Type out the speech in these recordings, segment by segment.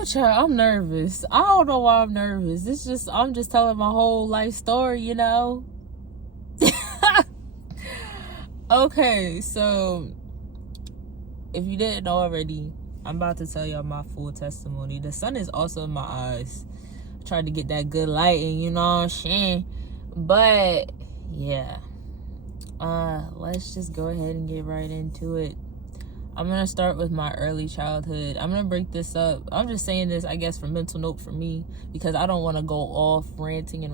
Oh, child, I'm nervous. I don't know why I'm nervous. I'm just telling my whole life story, you know? Okay, so if you didn't know already, I'm about to tell y'all my full testimony. The sun is also in my eyes. I tried to get that good lighting, you know what I'm saying? But, yeah. Let's just go ahead and get right into it. I'm going to start with my early childhood. I'm going to break this up. I'm just saying this, I guess, for mental note for me, because I don't want to go off ranting.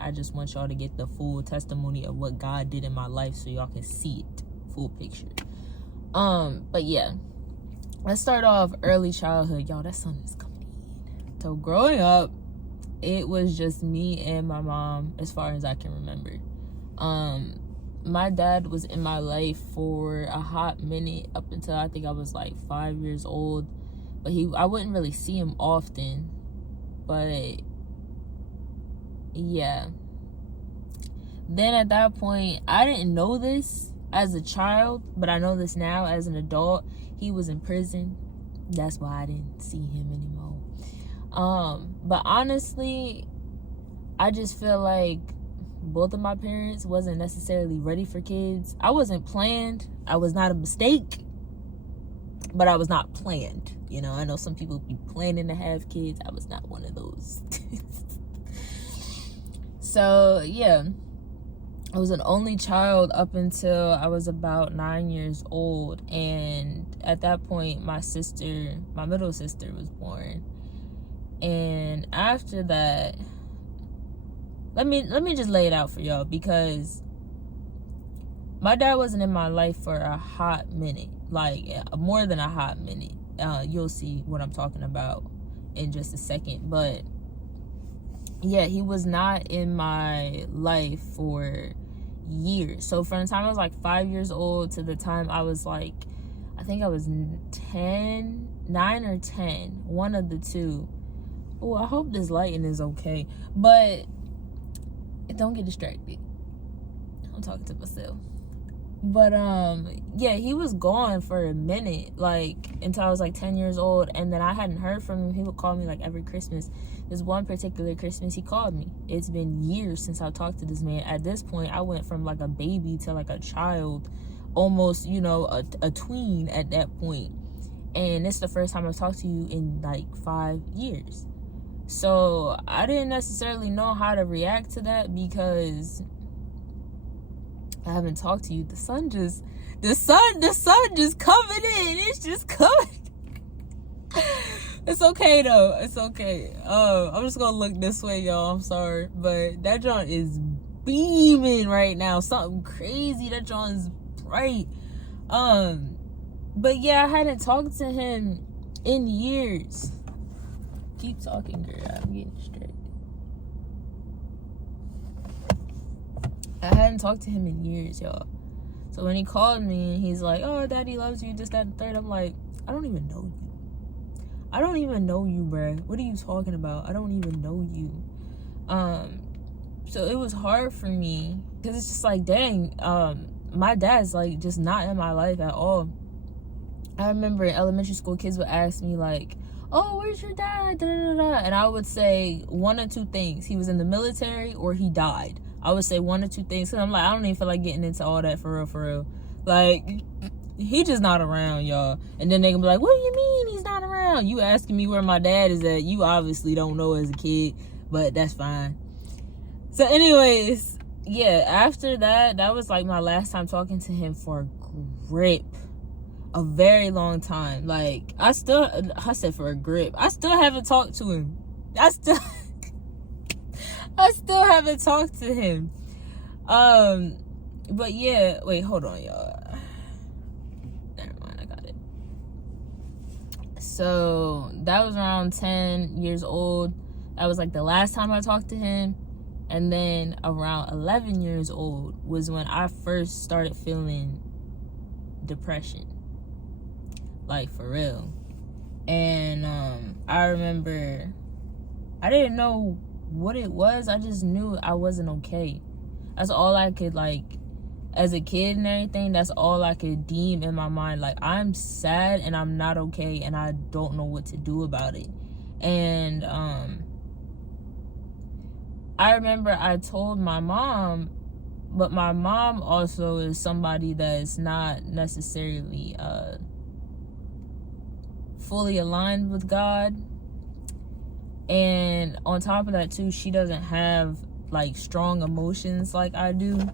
I just want y'all to get the full testimony of what God did in my life so y'all can see it, full picture. But yeah, let's start off early childhood. Y'all, that sun is coming in. So growing up, it was just me and my mom as far as I can remember. My dad was in my life for a hot minute up until I think I was like 5 years old, but I wouldn't really see him often. But yeah, then at that point, I didn't know this as a child, but I know this now as an adult. He was in prison. That's why I didn't see him anymore. But honestly, I just feel like both of my parents wasn't necessarily ready for kids. I wasn't planned. I was not a mistake, but I was not planned. You know, I know some people be planning to have kids. I was not one of those. So, yeah. I was an only child up until I was about 9 years old. And at that point, my middle sister was born. And after that, let me just lay it out for y'all, because my dad wasn't in my life for a hot minute, like more than a hot minute. You'll see what I'm talking about in just a second. But yeah, he was not in my life for years. So from the time I was like 5 years old to the time I was like, I think I was 9 or 10, one of the two. Oh, I hope this lighting is okay. But don't get distracted. I'm talking to myself. But yeah, he was gone for a minute, like until I was like 10 years old, and then I hadn't heard from him. He would call me like every Christmas. This one particular Christmas, he called me. It's been years since I talked to this man. At this point, I went from like a baby to like a child, almost, you know, a tween at that point. And it's the first time I've talked to you in like 5 years. So I didn't necessarily know how to react to that, because I haven't talked to you. The sun just coming in. It's just coming. It's okay though. It's okay. I'm just gonna look this way, y'all. I'm sorry, but that joint is beaming right now. Something crazy. That joint is bright. But yeah, I hadn't talked to him in years. Keep talking, girl. I'm getting distracted. I hadn't talked to him in years, y'all. So when he called me and he's like, "Oh, Daddy loves you, this, that, and the third," I'm like, I don't even know you. I don't even know you, bruh. What are you talking about? I don't even know you. So it was hard for me, because it's just like, dang, my dad's like just not in my life at all. I remember in elementary school, kids would ask me like, "Oh, where's your dad?" Da, da, da, da. And I would say one or two things. He was in the military or he died. I would say one or two things. Cause I'm like, I don't even feel like getting into all that for real. Like, he just not around, y'all. And then they can be like, "What do you mean he's not around? You asking me where my dad is at? You obviously don't know as a kid," but that's fine. So anyways, yeah, after that was like my last time talking to him for a very long time. Like, I said for a grip. I still haven't talked to him. I still haven't talked to him. But yeah, wait, hold on, y'all. Never mind, I got it. So that was around 10 years old. That was like the last time I talked to him. And then around 11 years old was when I first started feeling depression. Like, for real. And I remember, I didn't know what it was. I just knew I wasn't okay. That's all I could like as a kid and everything, that's all I could deem in my mind. Like, I'm sad and I'm not okay and I don't know what to do about it. And I remember I told my mom, but my mom also is somebody that's not necessarily fully aligned with God. And on top of that too, she doesn't have like strong emotions like I do.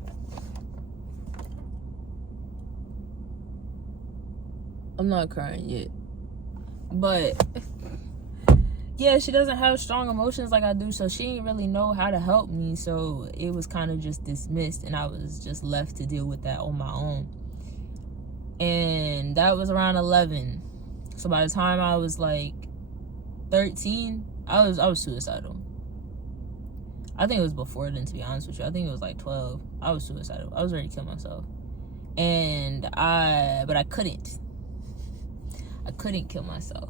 I'm not crying yet, but yeah, she doesn't have strong emotions like I do, so she didn't really know how to help me. So it was kind of just dismissed, and I was just left to deal with that on my own. And that was around 11. So by the time I was like 13, I was suicidal. I think it was before then, to be honest with you. I think it was like 12. I was suicidal. I was ready to kill myself. But I couldn't. I couldn't kill myself.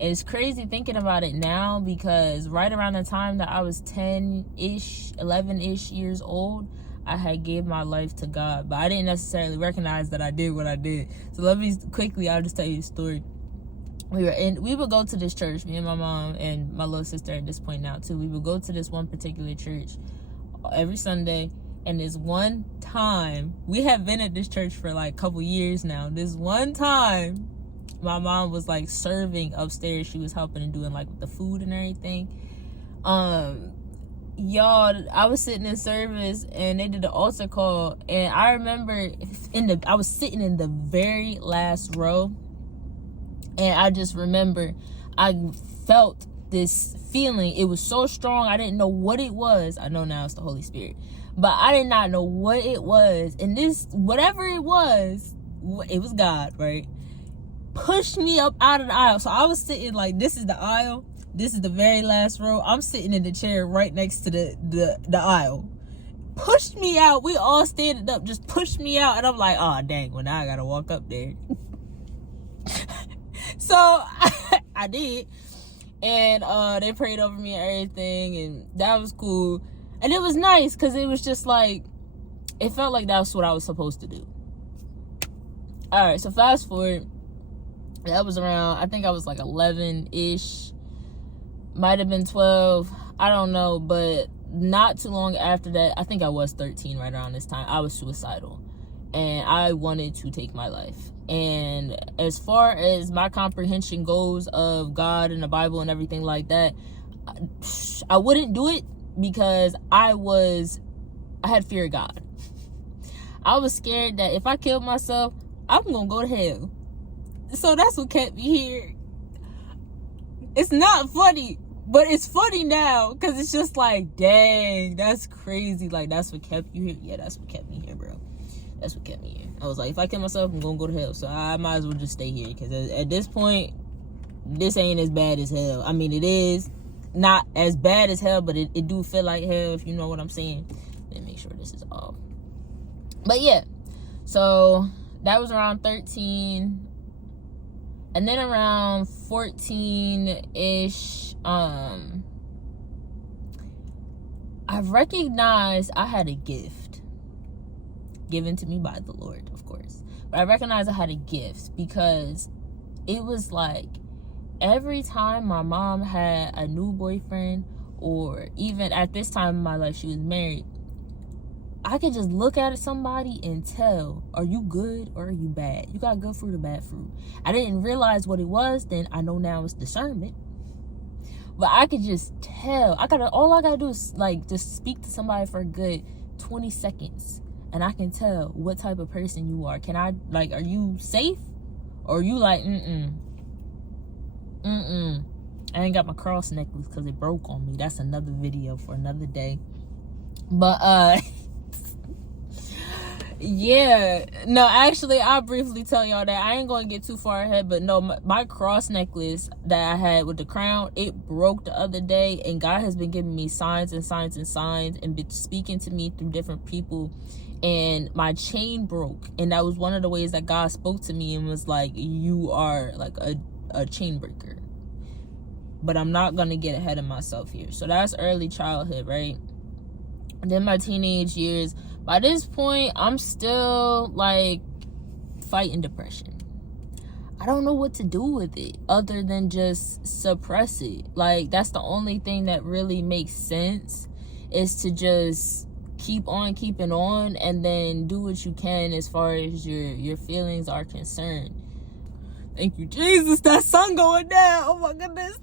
It's crazy thinking about it now, because right around the time that I was 10-ish, 11-ish years old, I had gave my life to God. But I didn't necessarily recognize that I did what I did. So let me quickly, I'll just tell you a story. We would go to this church, me and my mom and my little sister at this point now too. We would go to this one particular church every Sunday. And this one time, we have been at this church for like a couple years now. This one time, my mom was like serving upstairs. She was helping and doing like the food and everything. Y'all, I was sitting in service and they did the altar call, and I remember I was sitting in the very last row, and I just remember I felt this feeling. It was so strong. I didn't know what it was. I know now it's the Holy Spirit, but I did not know what it was. And this, whatever it was God, right? Pushed me up out of the aisle. So I was sitting like, this is the aisle, this is the very last row. I'm sitting in the chair right next to the aisle. Pushed me out. We all standing up, just pushed me out, and I'm like, oh dang, well now I gotta walk up there. So I did, and they prayed over me and everything, and that was cool. And it was nice because it was just like, it felt like that's what I was supposed to do. All right, so fast forward. That was around, I think I was like 11-ish. Might have been 12. I don't know. But not too long after that, I think I was 13 right around this time, I was suicidal. And I wanted to take my life. And as far as my comprehension goes of God and the Bible and everything like that, I wouldn't do it because I had fear of God. I was scared that if I killed myself, I'm going to go to hell. So that's what kept me here. It's not funny, but it's funny now because it's just like, dang, that's crazy. Like, that's what kept you here. Yeah, that's what kept me here, bro. That's what kept me here. I was like, if I kill myself, I'm gonna go to hell. So I might as well just stay here, because at this point, this ain't as bad as hell. I mean, it is not as bad as hell, but it do feel like hell, if you know what I'm saying. Let me make sure this is off. But yeah, so that was around 13. And then around 14-ish, I recognized I had a gift given to me by the Lord, of course. But I recognized I had a gift because it was like every time my mom had a new boyfriend, or even at this time in my life, she was married, I could just look at somebody and tell, are you good or are you bad? You got good fruit or bad fruit? I didn't realize what it was then. I know now it's discernment. But I could just tell. All I gotta do is like just speak to somebody for a good 20 seconds, and I can tell what type of person you are. Can I, like, are you safe? Or are you like, I ain't got my cross necklace because it broke on me. That's another video for another day. But yeah, no, actually, I'll briefly tell y'all that I ain't going to get too far ahead, but no, my cross necklace that I had with the crown, it broke the other day, and God has been giving me signs and signs and signs, and been speaking to me through different people, and my chain broke, and that was one of the ways that God spoke to me and was like, you are like a chain breaker. But I'm not going to get ahead of myself here. So that's early childhood, right? Then my teenage years, By this point, I'm still like fighting depression. I don't know what to do with it other than just suppress it. Like, that's the only thing that really makes sense, is to just keep on keeping on and then do what you can as far as your feelings are concerned. Thank you, Jesus. That sun going down. Oh my goodness.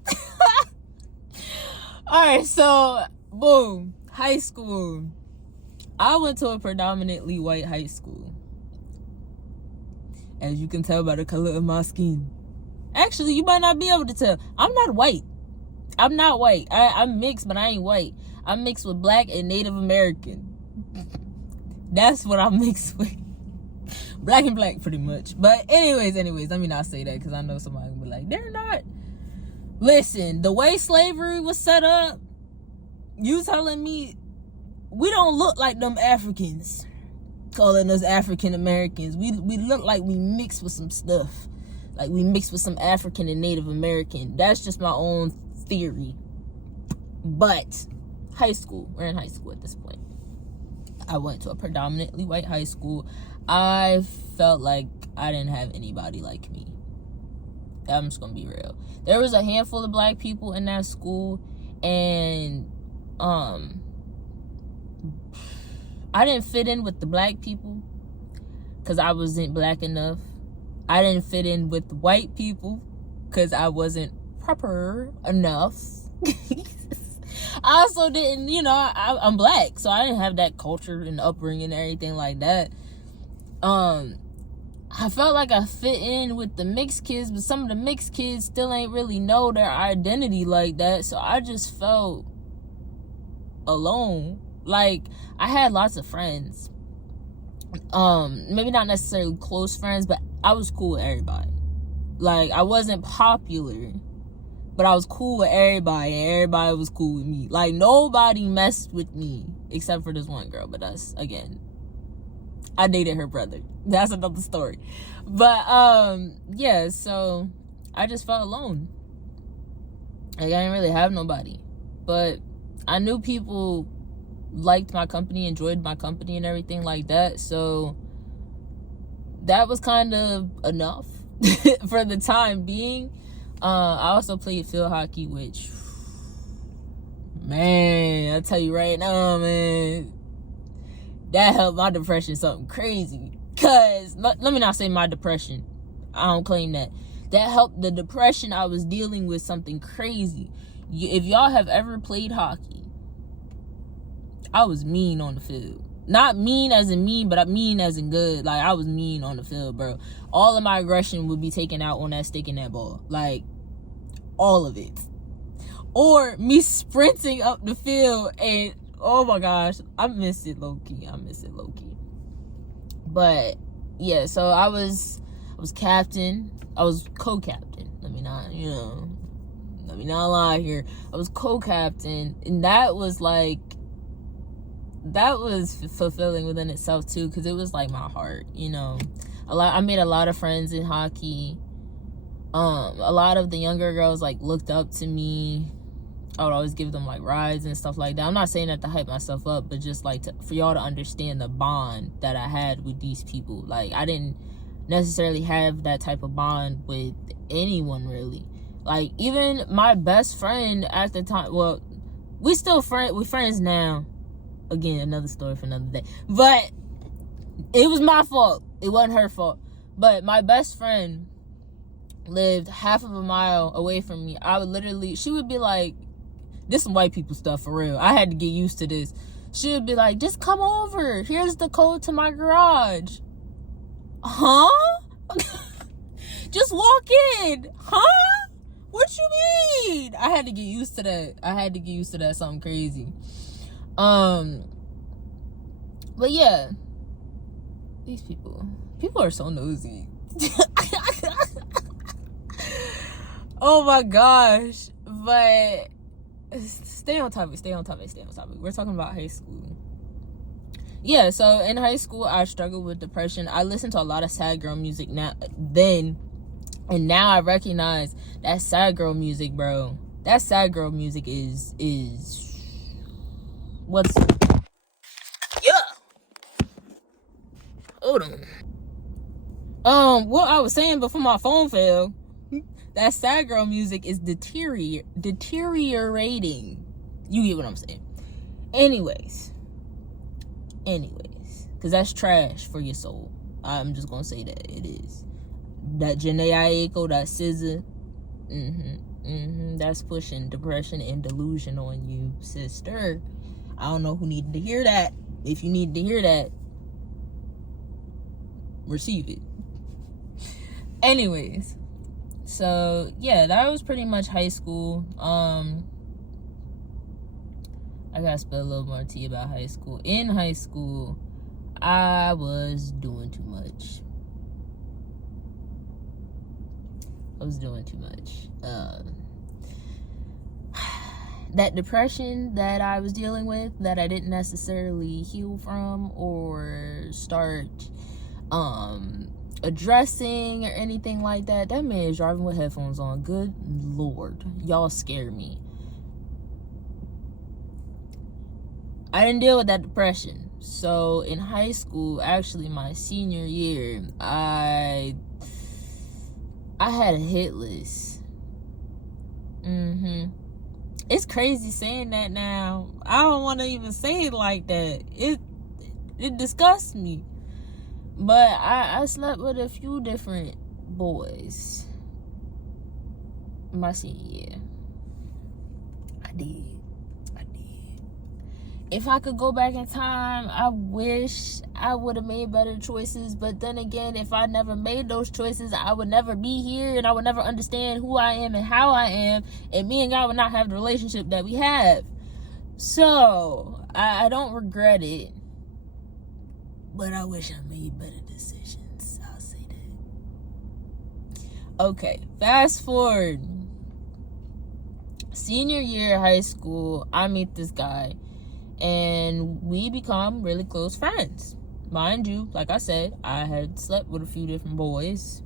All right, so boom, high school. I went to a predominantly white high school, as you can tell by the color of my skin. Actually, you might not be able to tell. I'm not white. I'm not white. I'm mixed, but I ain't white. I'm mixed with black and Native American. That's what I'm mixed with. Black and black, pretty much. But anyways, let me not say that, because I know somebody will be like, they're not. Listen, the way slavery was set up, you telling me we don't look like them Africans, calling us African Americans. We look like we mixed with some stuff. Like, we mixed with some African and Native American. That's just my own theory. But high school, we're in high school at this point. I went to a predominantly white high school. I felt like I didn't have anybody like me. I'm just gonna be real. There was a handful of black people in that school, and I didn't fit in with the black people because I wasn't black enough. I didn't fit in with the white people because I wasn't proper enough. I also didn't, I'm black, so I didn't have that culture and upbringing and everything like that. I felt like I fit in with the mixed kids, but some of the mixed kids still ain't really know their identity like that, so I just felt alone. Like, I had lots of friends. Maybe not necessarily close friends, but I was cool with everybody. Like, I wasn't popular, but I was cool with everybody, and everybody was cool with me. Like, nobody messed with me except for this one girl, but that's, again, I dated her brother. That's another story. But yeah, so I just felt alone. Like, I didn't really have nobody. But I knew people liked my company, enjoyed my company and everything like that, so that was kind of enough for the time being. I also played field hockey, which, man, I tell you right now, man, that helped my depression something crazy. Cause let me not say my depression, I don't claim that. That helped the depression I was dealing with something crazy. If y'all have ever played hockey, I was mean on the field. Not mean as in mean, but I mean as in good. Like, I was mean on the field, bro. All of my aggression would be taken out on that stick and that ball. Like, all of it. Or me sprinting up the field and, oh my gosh, I miss it low-key. But, yeah, so I was captain. I was co-captain. Let me not lie here. I was co-captain, and that was fulfilling within itself too, because it was like my heart, I made a lot of friends in hockey. A lot of the younger girls like looked up to me. I would always give them like rides and stuff like that. I'm not saying that to hype myself up, but just like for y'all to understand the bond that I had with these people. Like, I didn't necessarily have that type of bond with anyone really. Like, even my best friend at the time, well, we're friends now. Again, another story for another day. But it was my fault. It wasn't her fault. But my best friend lived half of a mile away from me. She would be like, this some white people stuff for real. I had to get used to this. She would be like, just come over. Here's the code to my garage. Huh? Just walk in. Huh? What you mean? I had to get used to that. Something crazy. But yeah, these people are so nosy. Oh my gosh. But stay on topic. We're talking about high school. Yeah, so in high school, I struggled with depression. I listened to a lot of sad girl music and now I recognize that sad girl music, bro. That sad girl music is what's, yeah. hold on. What I was saying before my phone fell, that sad girl music is deteriorating. You get what I'm saying. Anyways, because that's trash for your soul. I'm just gonna say that it is. That Jhené Aiko, that SZA, that's pushing depression and delusion on you, sister. I don't know who needed to hear that. If you need to hear that, receive it. Anyways, so yeah, that was pretty much high school. I gotta spill a little more tea about high school. In high school, I was doing too much. That depression that I was dealing with, that I didn't necessarily heal from or start addressing or anything like that. That man is driving with headphones on. Good Lord. Y'all scare me. I didn't deal with that depression. So in high school, actually my senior year, I had a hit list. It's crazy saying that now. I don't want to even say it like that. It disgusts me. But I slept with a few different boys my senior year. I did. If I could go back in time, I wish I would have made better choices. But then again, if I never made those choices, I would never be here, and I would never understand who I am and how I am, and me and God would not have the relationship that we have. So I don't regret it, but I wish I made better decisions. I'll say that. Okay, fast forward. Senior year of high school, I meet this guy. And we become really close friends. Mind you, like I said, I had slept with a few different boys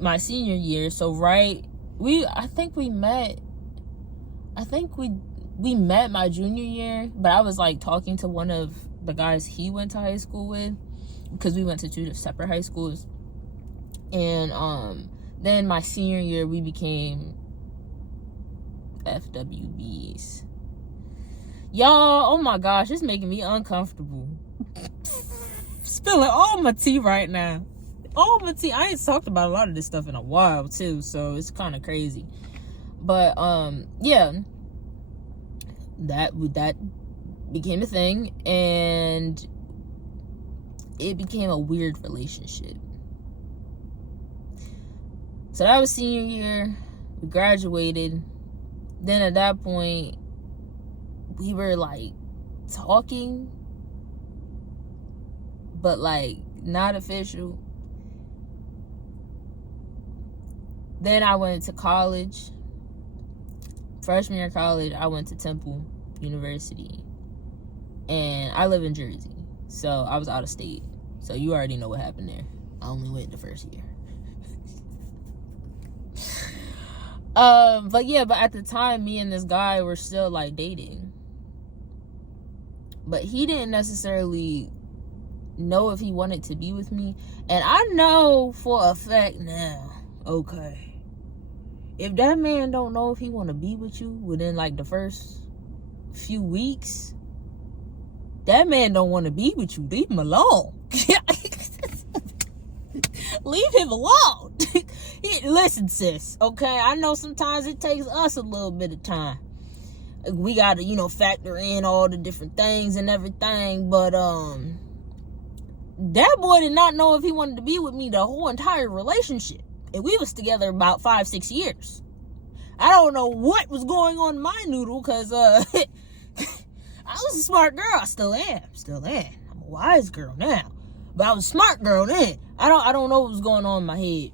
my senior year. So I think we met my junior year, but I was like talking to one of the guys he went to high school with, because we went to two separate high schools. And then my senior year we became FWBs. Y'all, oh my gosh, it's making me uncomfortable. Spilling all my tea right now. All my tea. I ain't talked about a lot of this stuff in a while, too, so it's kind of crazy. But, yeah. That became a thing, and it became a weird relationship. So that was senior year. We graduated. Then at that point, we were like talking, but like not official. Then I went to college. Freshman year of college, I went to Temple University, and I live in Jersey, so I was out of state. So you already know what happened there. I only went the first year. But at the time, me and this guy were still like dating. But he didn't necessarily know if he wanted to be with me. And I know for a fact now, okay, if that man don't know if he want to be with you within like the first few weeks, that man don't want to be with you. Leave him alone. Leave him alone. Listen, sis, okay, I know sometimes it takes us a little bit of time. We gotta, factor in all the different things and everything, but that boy did not know if he wanted to be with me the whole entire relationship, and we was together about 5-6 years. I don't know what was going on in my noodle, because I was a smart girl. I still am. I'm a wise girl now, but I was a smart girl then. I don't know what was going on in my head.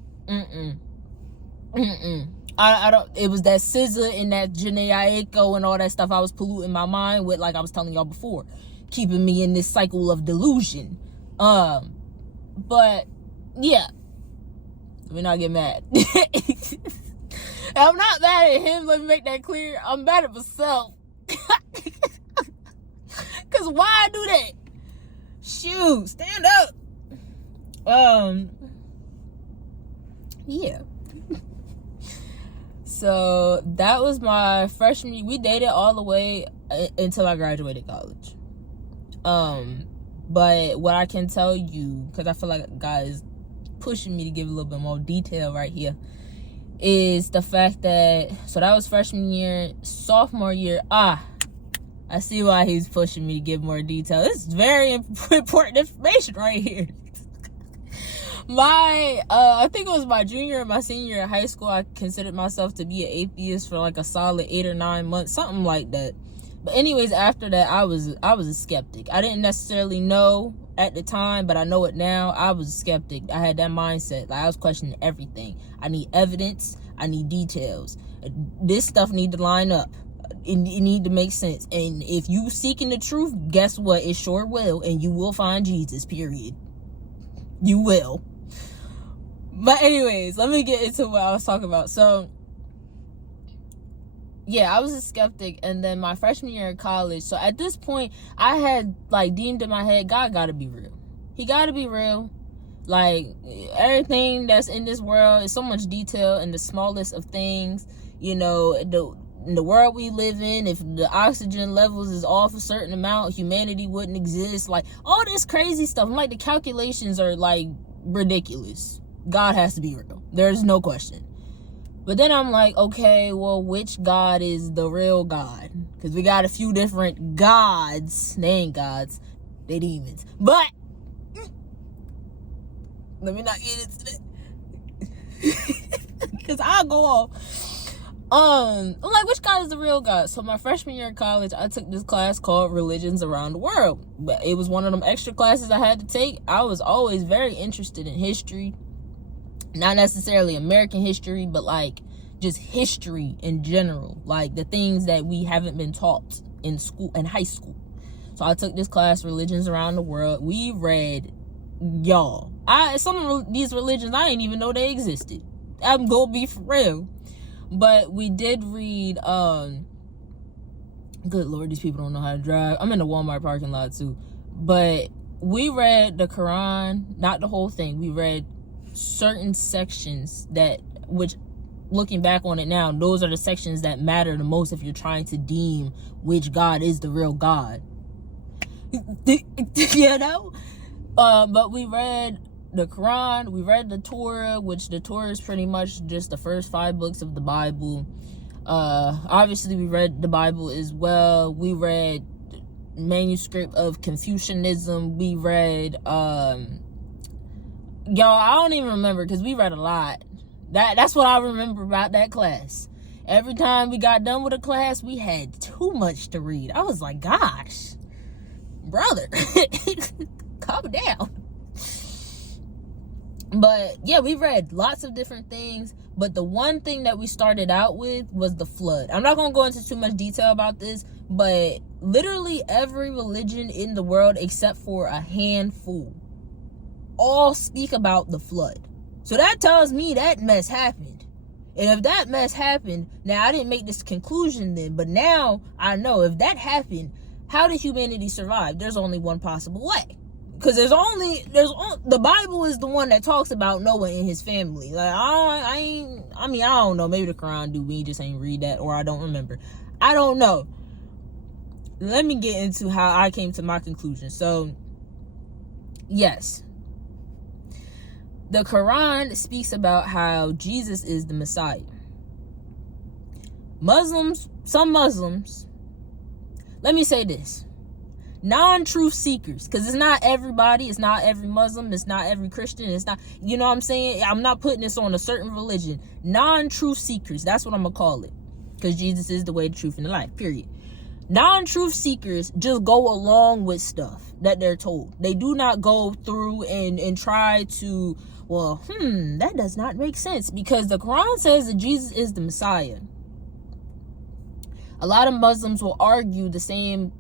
I don't. It was that SZA and that Jhené Aiko and all that stuff I was polluting my mind with, like I was telling y'all before, keeping me in this cycle of delusion. But yeah, let me not get mad. I'm not mad at him. Let me make that clear. I'm mad at myself. Cause why I do that? Shoot, stand up. Yeah. So that was my freshman year. We dated all the way until I graduated college. But what I can tell you, because I feel like God is pushing me to give a little bit more detail right here, is the fact that, so that was freshman year. Sophomore year, I see why he's pushing me to give more detail. This is very important information right here. I think it was my junior and my senior year in high school, I considered myself to be an atheist for like a solid 8 or 9 months, something like that. But anyways, after that, I was a skeptic. I didn't necessarily know at the time, but I know it now. I was a skeptic. I had that mindset. Like, I was questioning everything. I need evidence. I need details. This stuff need to line up. It need to make sense. And if you seeking the truth, guess what? It sure will. And you will find Jesus, period. You will. But anyways, let me get into what I was talking about. So, yeah, I was a skeptic. And then my freshman year in college, so at this point, I had, like, deemed in my head, God gotta be real. He gotta be real. Like, everything that's in this world is so much detail in the smallest of things. You know, in the world we live in, if the oxygen levels is off a certain amount, humanity wouldn't exist. Like, all this crazy stuff. Like, the calculations are, like, ridiculous. God has to be real. There's no question. But then I'm like, okay, well, which God is the real God? Because we got a few different gods. They ain't gods. They demons. But let me not get into that. Because I'll go off. I'm like, which God is the real God? So my freshman year in college, I took this class called Religions Around the World. But it was one of them extra classes I had to take. I was always very interested in history. Not necessarily American history, but like just history in general. Like the things that we haven't been taught in school, in high school. So I took this class, Religions Around the World. We read, y'all, some of these religions, I didn't even know they existed. I'm gonna be for real. But we did read, good Lord, these people don't know how to drive. I'm in the Walmart parking lot too. But we read the Quran, not the whole thing. We read certain sections which looking back on it now, those are the sections that matter the most if you're trying to deem which God is the real God. You know? But we read the Quran, we read the Torah, which the Torah is pretty much just the first 5 books of the Bible. Obviously we read the Bible as well. We read manuscript of Confucianism. We read y'all, I don't even remember because we read a lot. That's what I remember about that class. Every time we got done with a class, we had too much to read. I was like, gosh, brother, calm down. But yeah, we read lots of different things. But the one thing that we started out with was the flood. I'm not going to go into too much detail about this, but literally every religion in the world except for a handful all speak about the flood. So that tells me that mess happened. And if that mess happened, now I didn't make this conclusion then, but now I know if that happened, how did humanity survive? There's only one possible way. Because the Bible is the one that talks about Noah and his family. Like, I don't know. Maybe the Quran do. We just ain't read that, or I don't remember. I don't know. Let me get into how I came to my conclusion. So, yes. The Quran speaks about how Jesus is the Messiah. Some Muslims, let me say this. Non-truth seekers, because it's not everybody, it's not every Muslim, it's not every Christian, it's not, you know what I'm saying? I'm not putting this on a certain religion. Non-truth seekers, that's what I'm going to call it. Because Jesus is the way, the truth, and the life, period. Non-truth seekers just go along with stuff that they're told. They do not go through and try to, well, that does not make sense. Because the Quran says that Jesus is the Messiah. A lot of Muslims will argue the same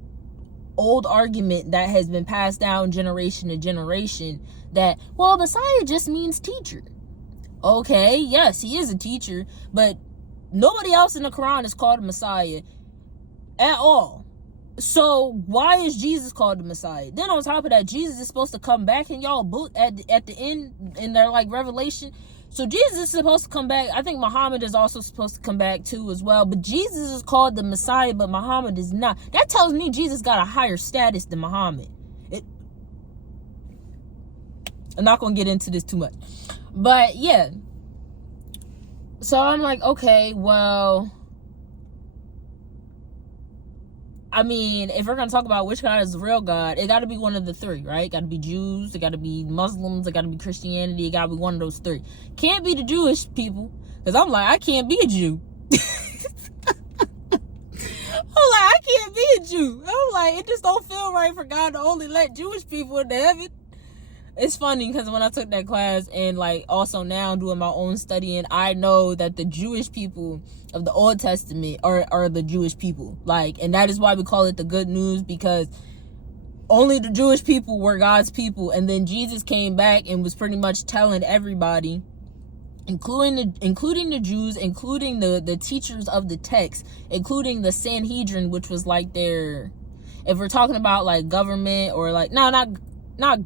old argument that has been passed down generation to generation, that, well, Messiah just means teacher. Okay, yes, he is a teacher, but nobody else in the Quran is called a Messiah at all. So why is Jesus called the Messiah? Then on top of that, Jesus is supposed to come back in y'all book at the end in their like revelation. So Jesus is supposed to come back. I think Muhammad is also supposed to come back too as well. But Jesus is called the Messiah, but Muhammad is not. That tells me Jesus got a higher status than Muhammad. I'm not gonna get into this too much, but yeah. So I'm like, okay, well, I mean, if we're going to talk about which God is the real God, it got to be one of the three, right? It got to be Jews, it got to be Muslims, it got to be Christianity, it got to be one of those three. Can't be the Jewish people, because I'm like, I can't be a Jew. I'm like, I can't be a Jew. I'm like, it just don't feel right for God to only let Jewish people into heaven. It's funny because when I took that class and like also now doing my own studying, I know that the Jewish people of the Old Testament are the Jewish people. Like, and that is why we call it the good news, because only the Jewish people were God's people. And then Jesus came back and was pretty much telling everybody, including the Jews, including the teachers of the text, including the Sanhedrin, which was like their, if we're talking about like government or like, no, not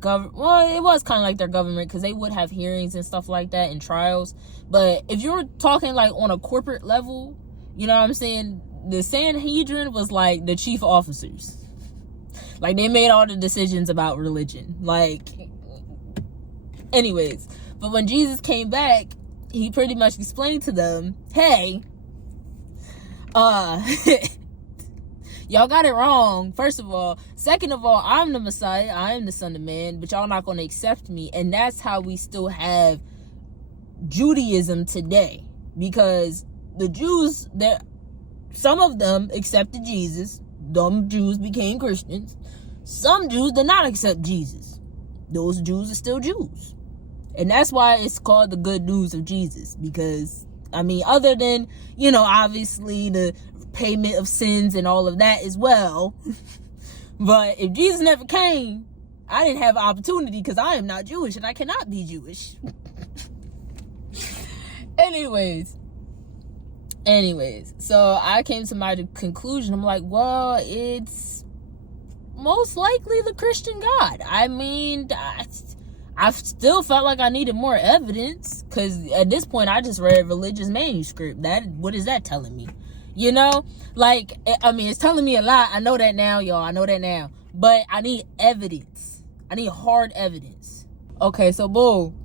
government. Well, it was kind of like their government because they would have hearings and stuff like that and trials. But if you're talking like on a corporate level, you know what I'm saying? The Sanhedrin was like the chief officers. Like, they made all the decisions about religion. Like, anyways. But when Jesus came back, he pretty much explained to them, hey, y'all got it wrong, first of all. Second of all, I'm the Messiah. I am the Son of Man, but y'all not going to accept me. And that's how we still have Judaism today. Because the Jews, some of them accepted Jesus. Dumb Jews became Christians. Some Jews did not accept Jesus. Those Jews are still Jews. And that's why it's called the good news of Jesus. Because, I mean, other than, you know, obviously the payment of sins and all of that as well. But if Jesus never came, I didn't have an opportunity because I am not Jewish and I cannot be Jewish. Anyways, so I came to my conclusion. I'm like, well, it's most likely the Christian God. I mean, I still felt like I needed more evidence because at this point I just read religious manuscript. What is that telling me? You know, like, I mean, it's telling me a lot. I know that now, y'all. I know that now. But I need evidence. I need hard evidence. Okay, so boom.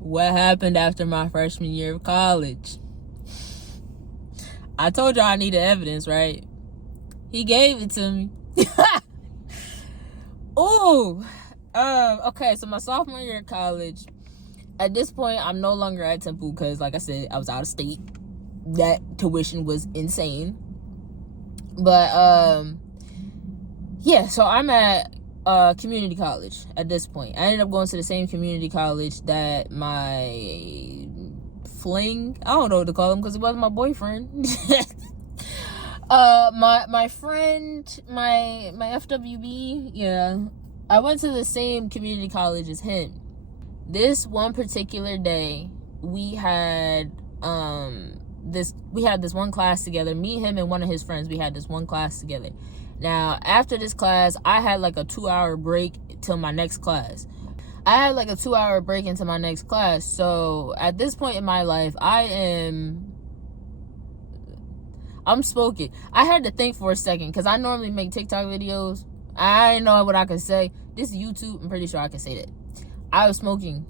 What happened after my freshman year of college? I told y'all I needed evidence, right? He gave it to me. Ooh. Okay, so my sophomore year of college. At this point, I'm no longer at Temple because, like I said, I was out of state. That tuition was insane. But yeah, so I'm at community college at this point. I ended up going to the same community college that my fling, I don't know what to call him because it wasn't my boyfriend. My friend, my FWB, yeah, I went to the same community college as him. This one particular day, we had this one class together. Me, him, and one of his friends, we had this one class together. Now, after this class, I had like a 2-hour break till my next class. So at this point in my life, I'm smoking. I had to think for a second because I normally make TikTok videos. I didn't know what I could say. This is YouTube. I'm pretty sure I can say that. I was smoking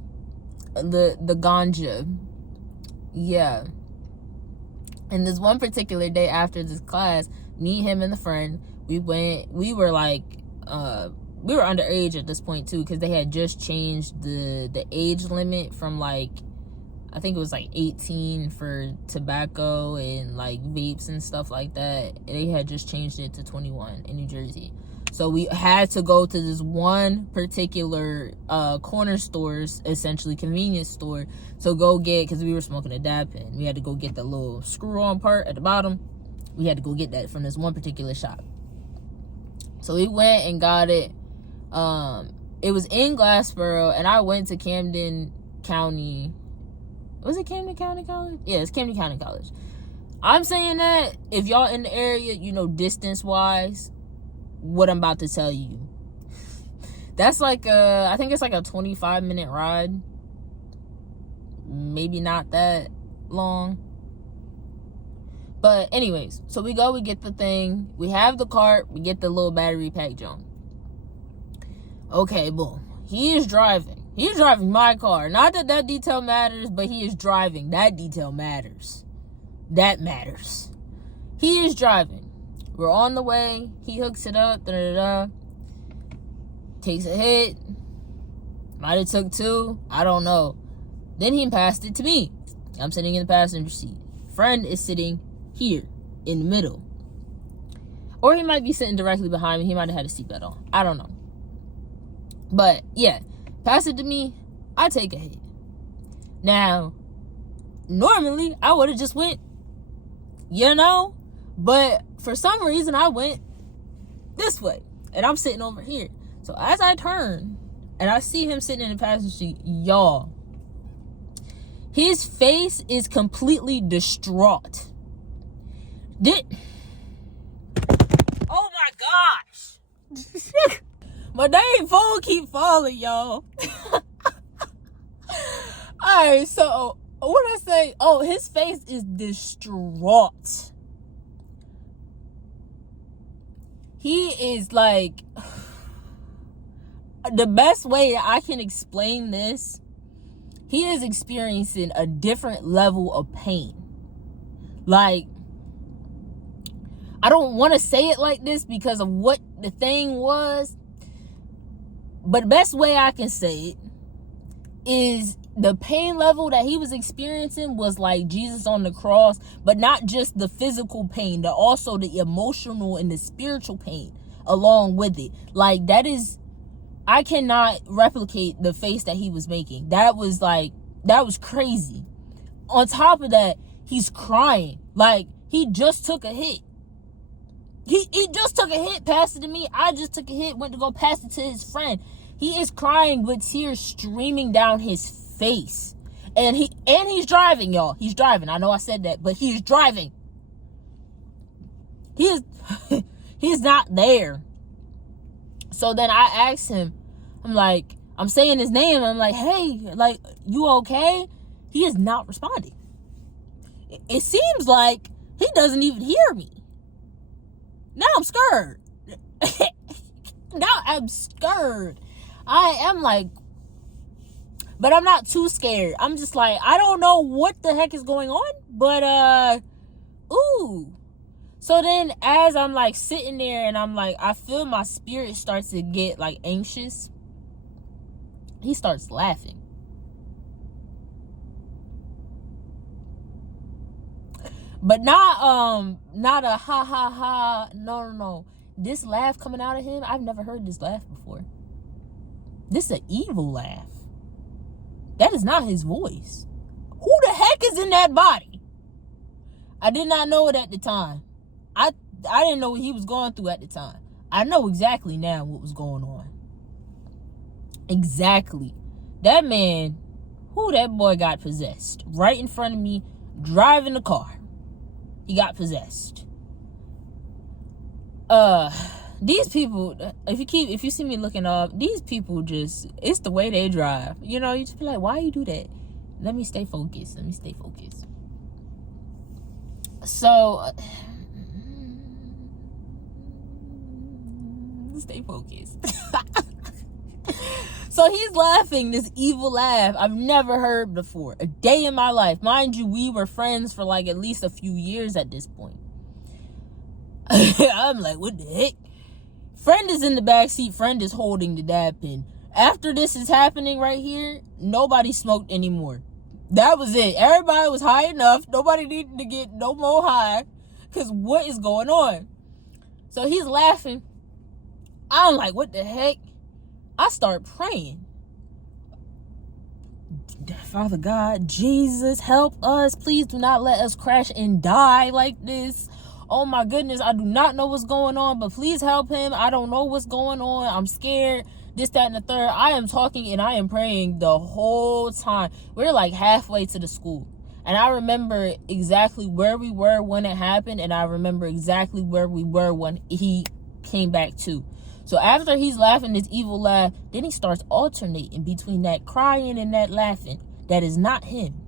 the ganja. Yeah. And this one particular day after this class, me, him, and the friend, we were underage at this point too, because they had just changed the age limit from like, I think it was like 18 for tobacco and like vapes and stuff like that. They had just changed it to 21 in New Jersey. So we had to go to this one particular corner stores, essentially convenience store, to go get, because we were smoking a dab pen. We had to go get the little screw-on part at the bottom. We had to go get that from this one particular shop. So we went and got it. It was in Glassboro, and I went to Camden County. Was it Camden County College? Yeah, it's Camden County College. I'm saying that if y'all in the area, you know, distance-wise, what I'm about to tell you. That's like I think it's like a 25-minute ride. Maybe not that long. But anyways, so we go, we get the thing. We have the cart. We get the little battery pack junk. Okay, boom. He is driving. He is driving my car. Not that that detail matters, but he is driving. That detail matters. That matters. He is driving. We're on the way. He hooks it up. Takes a hit. Might have took two. I don't know. Then he passed it to me. I'm sitting in the passenger seat. Friend is sitting here in the middle. Or he might be sitting directly behind me. He might have had a seatbelt on. I don't know. But yeah, pass it to me. I take a hit. Now, normally I would have just went, but for some reason I went this way and I'm sitting over here. So as I turn and I see him sitting in the passenger seat, y'all, his face is completely distraught. Oh my gosh. My dang phone keep falling, y'all. Alright, so what I say? Oh, his face is distraught. He is like, the best way I can explain this, he is experiencing a different level of pain. Like, I don't want to say it like this because of what the thing was, but the best way I can say it is the pain level that he was experiencing was like Jesus on the cross, but not just the physical pain, but also the emotional and the spiritual pain along with it. Like, that is, I cannot replicate the face that he was making. That was crazy. On top of that, he's crying. Like, he just took a hit. He just took a hit, passed it to me. I just took a hit, went to go pass it to his friend. He is crying with tears streaming down his face. And he's driving, y'all. He's driving. I know I said that, but he's driving. He's not there. So then I asked him, I'm saying his name. I'm like, hey, like, you okay? He is not responding. It seems like he doesn't even hear me. Now I'm scared. Now I'm scared. I am like, but I'm not too scared. I'm just like, I don't know what the heck is going on, but, ooh. So then as I'm like sitting there and I'm like, I feel my spirit starts to get like anxious. He starts laughing. But not a ha ha ha. No. This laugh coming out of him, I've never heard this laugh before. This is an evil laugh. That is not his voice. Who the heck is in that body? I did not know it at the time. I didn't know what he was going through at the time. I know exactly now what was going on. Exactly. That man, that boy got possessed. Right in front of me, driving the car. He got possessed. These people, if you see me looking up, these people just, it's the way they drive. You just be like, why you do that? Let me stay focused. So, stay focused. So he's laughing, this evil laugh I've never heard before. A day in my life. Mind you, we were friends for like at least a few years at this point. I'm like, what the heck? Friend is in the backseat. Friend is holding the dab pen. After this is happening right here, nobody smoked anymore. That was it. Everybody was high enough. Nobody needed to get no more high. Because what is going on? So he's laughing. I'm like, what the heck? I start praying. Father God, Jesus, help us. Please do not let us crash and die like this. Oh my goodness, I do not know what's going on, but please help him. I don't know what's going on. I'm scared. This, that, and the third. I am talking and I am praying the whole time. We're like halfway to the school. And I remember exactly where we were when it happened. And I remember exactly where we were when he came back too. So after he's laughing this evil laugh, then he starts alternating between that crying and that laughing. That is not him.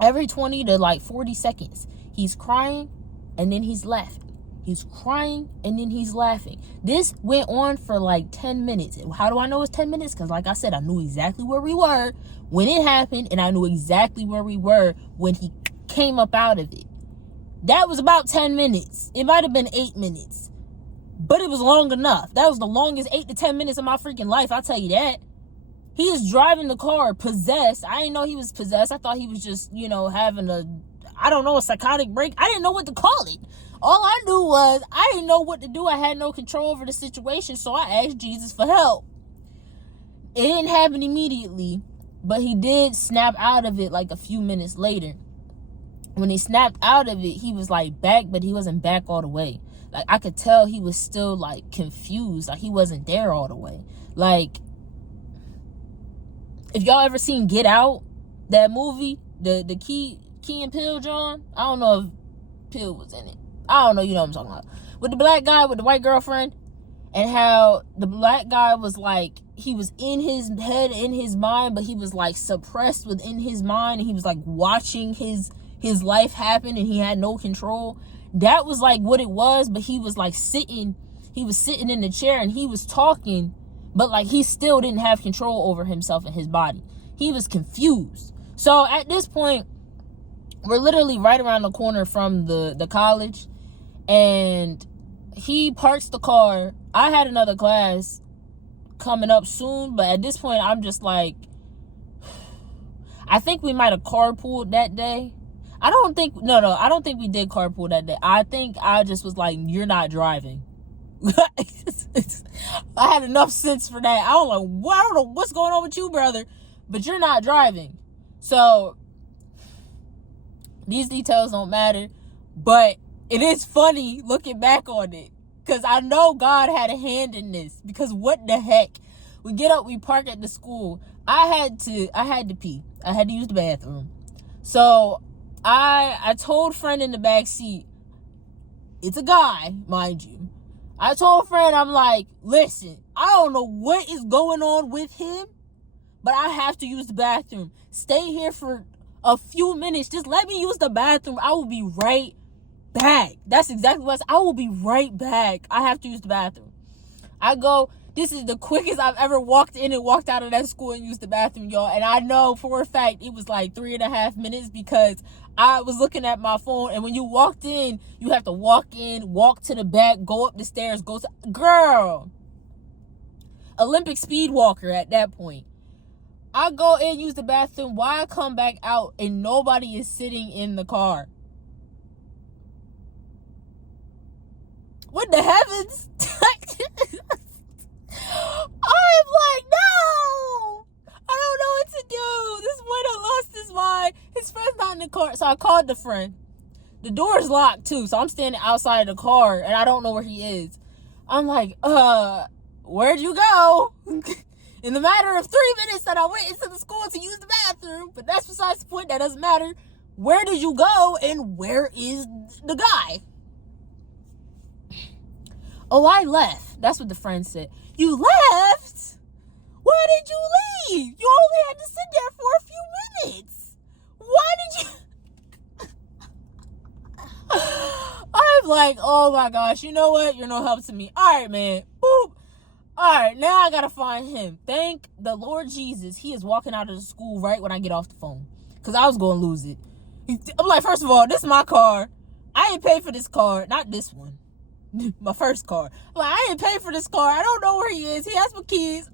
Every 20 to like 40 seconds, he's crying and then he's laughing. He's crying and then he's laughing. This went on for like 10 minutes. How do I know it's 10 minutes? Because like I said, I knew exactly where we were when it happened, and I knew exactly where we were when he came up out of it. That was about 10 minutes. It might have been 8 minutes, but it was long enough. That was the longest 8 to 10 minutes of my freaking life, I'll tell you that. He is driving the car possessed. I didn't know he was possessed. I thought he was just, having a psychotic break. I didn't know what to call it. All I knew was I didn't know what to do. I had no control over the situation, so I asked Jesus for help. It didn't happen immediately, but he did snap out of it like a few minutes later. When he snapped out of it, he was like back, but he wasn't back all the way. Like I could tell he was still like confused. Like he wasn't there all the way. Like, if y'all ever seen Get Out, that movie, the Key and Peele John, I don't know if Peele was in it. I don't know, you know what I'm talking about. With the black guy with the white girlfriend, and how the black guy was like, he was in his head, in his mind, but he was like suppressed within his mind, and he was like watching his life happen, and he had no control. That was like what it was, but he was like sitting in the chair and he was talking, but like he still didn't have control over himself and his body. He was confused. So at this point, we're literally right around the corner from the college, and he parks the car. I had another class coming up soon, but at this point I'm just like, I think we might have carpooled that day. I don't think we did carpool that day. I think I just was like, you're not driving. I had enough sense for that. I don't know what's going on with you, brother, but you're not driving. So these details don't matter, but it is funny looking back on it, because I know God had a hand in this. Because what the heck? We get up, we park at the school. I had to pee. I had to use the bathroom. So I told friend in the back seat, it's a guy, mind you. I told friend, I'm like, listen, I don't know what is going on with him, but I have to use the bathroom. Stay here for a few minutes. Just let me use the bathroom. I will be right back. That's exactly what I will be right back. I have to use the bathroom. I go, this is the quickest I've ever walked in and walked out of that school and used the bathroom, y'all. And I know for a fact it was like 3.5 minutes, because I was looking at my phone, and when you walked in, you have to walk in, walk to the back, go up the stairs, girl. Olympic speed walker at that point. I go in, use the bathroom. Why I come back out and nobody is sitting in the car? What the heavens? I'm like, no, I don't know what to do. This boy done lost his mind. His friend's not in the car. So I called the friend. The door's locked too, so I'm standing outside of the car and I don't know where he is. I'm like, where'd you go? In the matter of 3 minutes that I went into the school to use the bathroom, but that's besides the point. That doesn't matter. Where did you go and where is the guy? Oh, I left. That's what the friend said. You left? Why did you leave? You only had to sit there for a few minutes. Why did you? I'm like, oh my gosh, you know what? You're no help to me. All right, man. Boop. All right, now I gotta find him. Thank the Lord Jesus. He is walking out of the school right when I get off the phone, because I was going to lose it. I'm like, first of all, this is my car. I ain't paid for this car. Not this one. My first car. I'm like, I ain't paid for this car. I don't know where he is. He has my keys.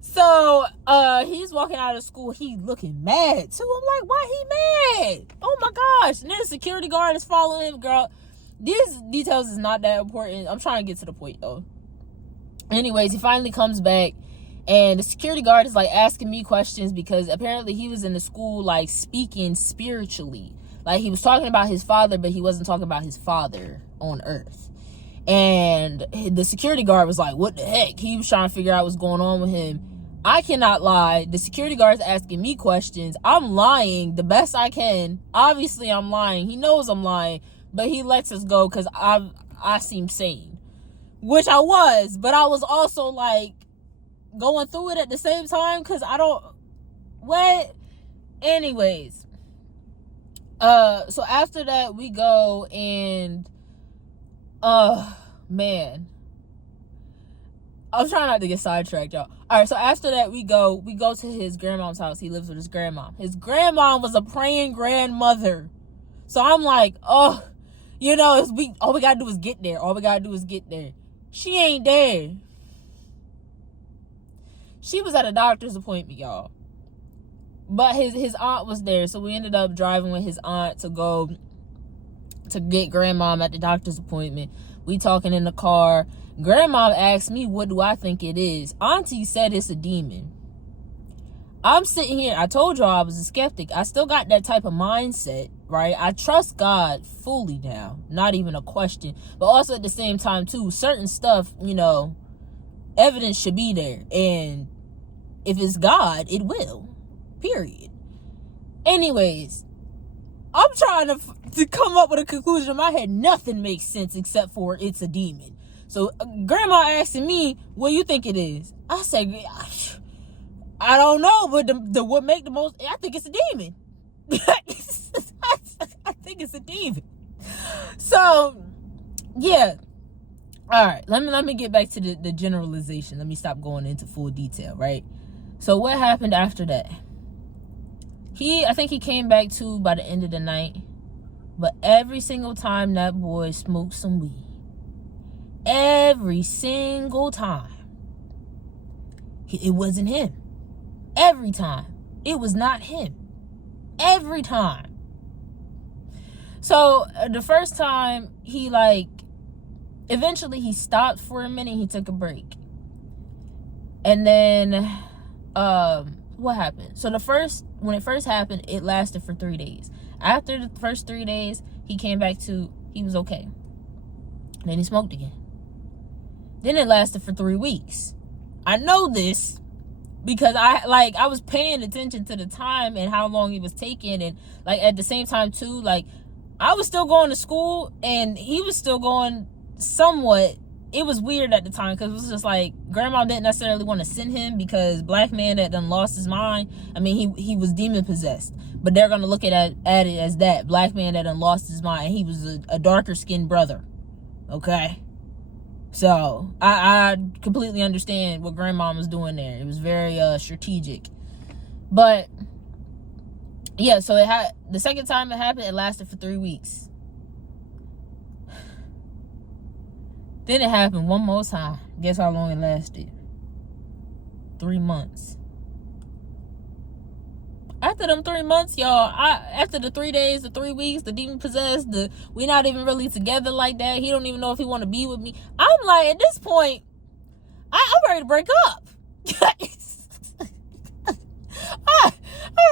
So he's walking out of school. He looking mad too. I'm like, why he mad? Oh my gosh. And then the security guard is following him. Girl, these details is not that important. I'm trying to get to the point though. Anyways, he finally comes back, and the security guard is like asking me questions, because apparently he was in the school like speaking spiritually. Like he was talking about his father, but he wasn't talking about his father on earth. And the security guard was like, what the heck? He was trying to figure out what's going on with him. I cannot lie. The security guard's asking me questions. I'm lying the best I can. Obviously I'm lying. He knows I'm lying, but he lets us go, because I seemed sane, which I was, but I was also like going through it at the same time because I don't, what? Anyways, so after that we go and, man, I'm trying not to get sidetracked, y'all. All right, so after that we go to his grandmom's house. He lives with his grandma. His grandma was a praying grandmother. So I'm like, oh, you know, all we gotta do is get there. All we gotta do is get there. She ain't there. She was at a doctor's appointment, y'all. But his aunt was there, so we ended up driving with his aunt to go to get grandmom at the doctor's appointment. We talking in the car. Grandma asked me, what do I think it is? Auntie said it's a demon. I'm sitting here. I told y'all I was a skeptic. I still got that type of mindset, right? I trust God fully now. Not even a question. But also at the same time, too, certain stuff, you know, evidence should be there. And if it's God, it will. Period. Anyways, I'm trying to come up with a conclusion in my head. Nothing makes sense except for it's a demon. So grandma asking me, what do you think it is? I said, I don't know, but the what make the most, I think it's a demon. I think it's a demon. So yeah. All right, let me get back to the generalization. Let me stop going into full detail, right? So what happened after that? I think he came back to by the end of the night. But every single time that boy smoked some weed, every single time, it wasn't him. Every time. It was not him. Every time. So the first time eventually he stopped for a minute. He took a break. And then, what happened? So when it first happened, it lasted for 3 days. After the first 3 days, he came back to, he was okay. Then he smoked again. Then it lasted for 3 weeks. I know this because I was paying attention to the time and how long he was taking, and like at the same time too, like I was still going to school and he was still going somewhat. It was weird at the time because it was just like grandma didn't necessarily want to send him because black man that done lost his mind. I mean, he was demon possessed, but they're gonna look at it as that black man that done lost his mind. And he was a darker skinned brother. Okay, so I completely understand what grandma was doing there. It was very strategic, but yeah. So the second time it happened, it lasted for 3 weeks. Then it happened one more time. Guess how long it lasted? 3 months. After them 3 months, y'all, after the 3 days, the 3 weeks, the demon possessed, we not even really together like that. He don't even know if he want to be with me. I'm like, at this point, I'm ready to break up. I'm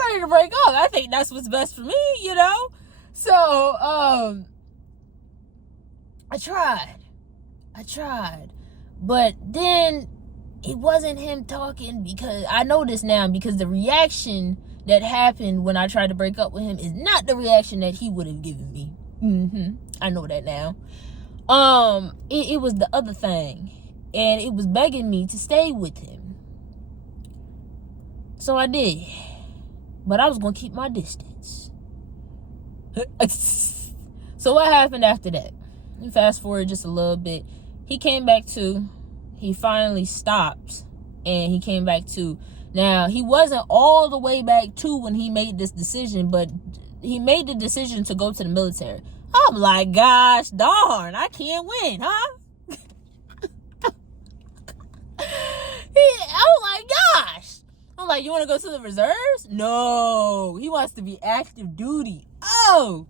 ready to break up. I think that's what's best for me, you know? So, I tried. But then it wasn't him talking, because I know this now, because the reaction that happened when I tried to break up with him is not the reaction that he would have given me. I know that now. It was the other thing, and it was begging me to stay with him. So I did, but I was gonna keep my distance. So what happened after that? You fast forward just a little bit. He came back to. He finally stopped, and he came back to. Now, he wasn't all the way back to when he made this decision, but he made the decision to go to the military. I'm like, gosh darn, I can't win, huh? I'm like, gosh. I'm like, you want to go to the reserves? No, he wants to be active duty. Oh,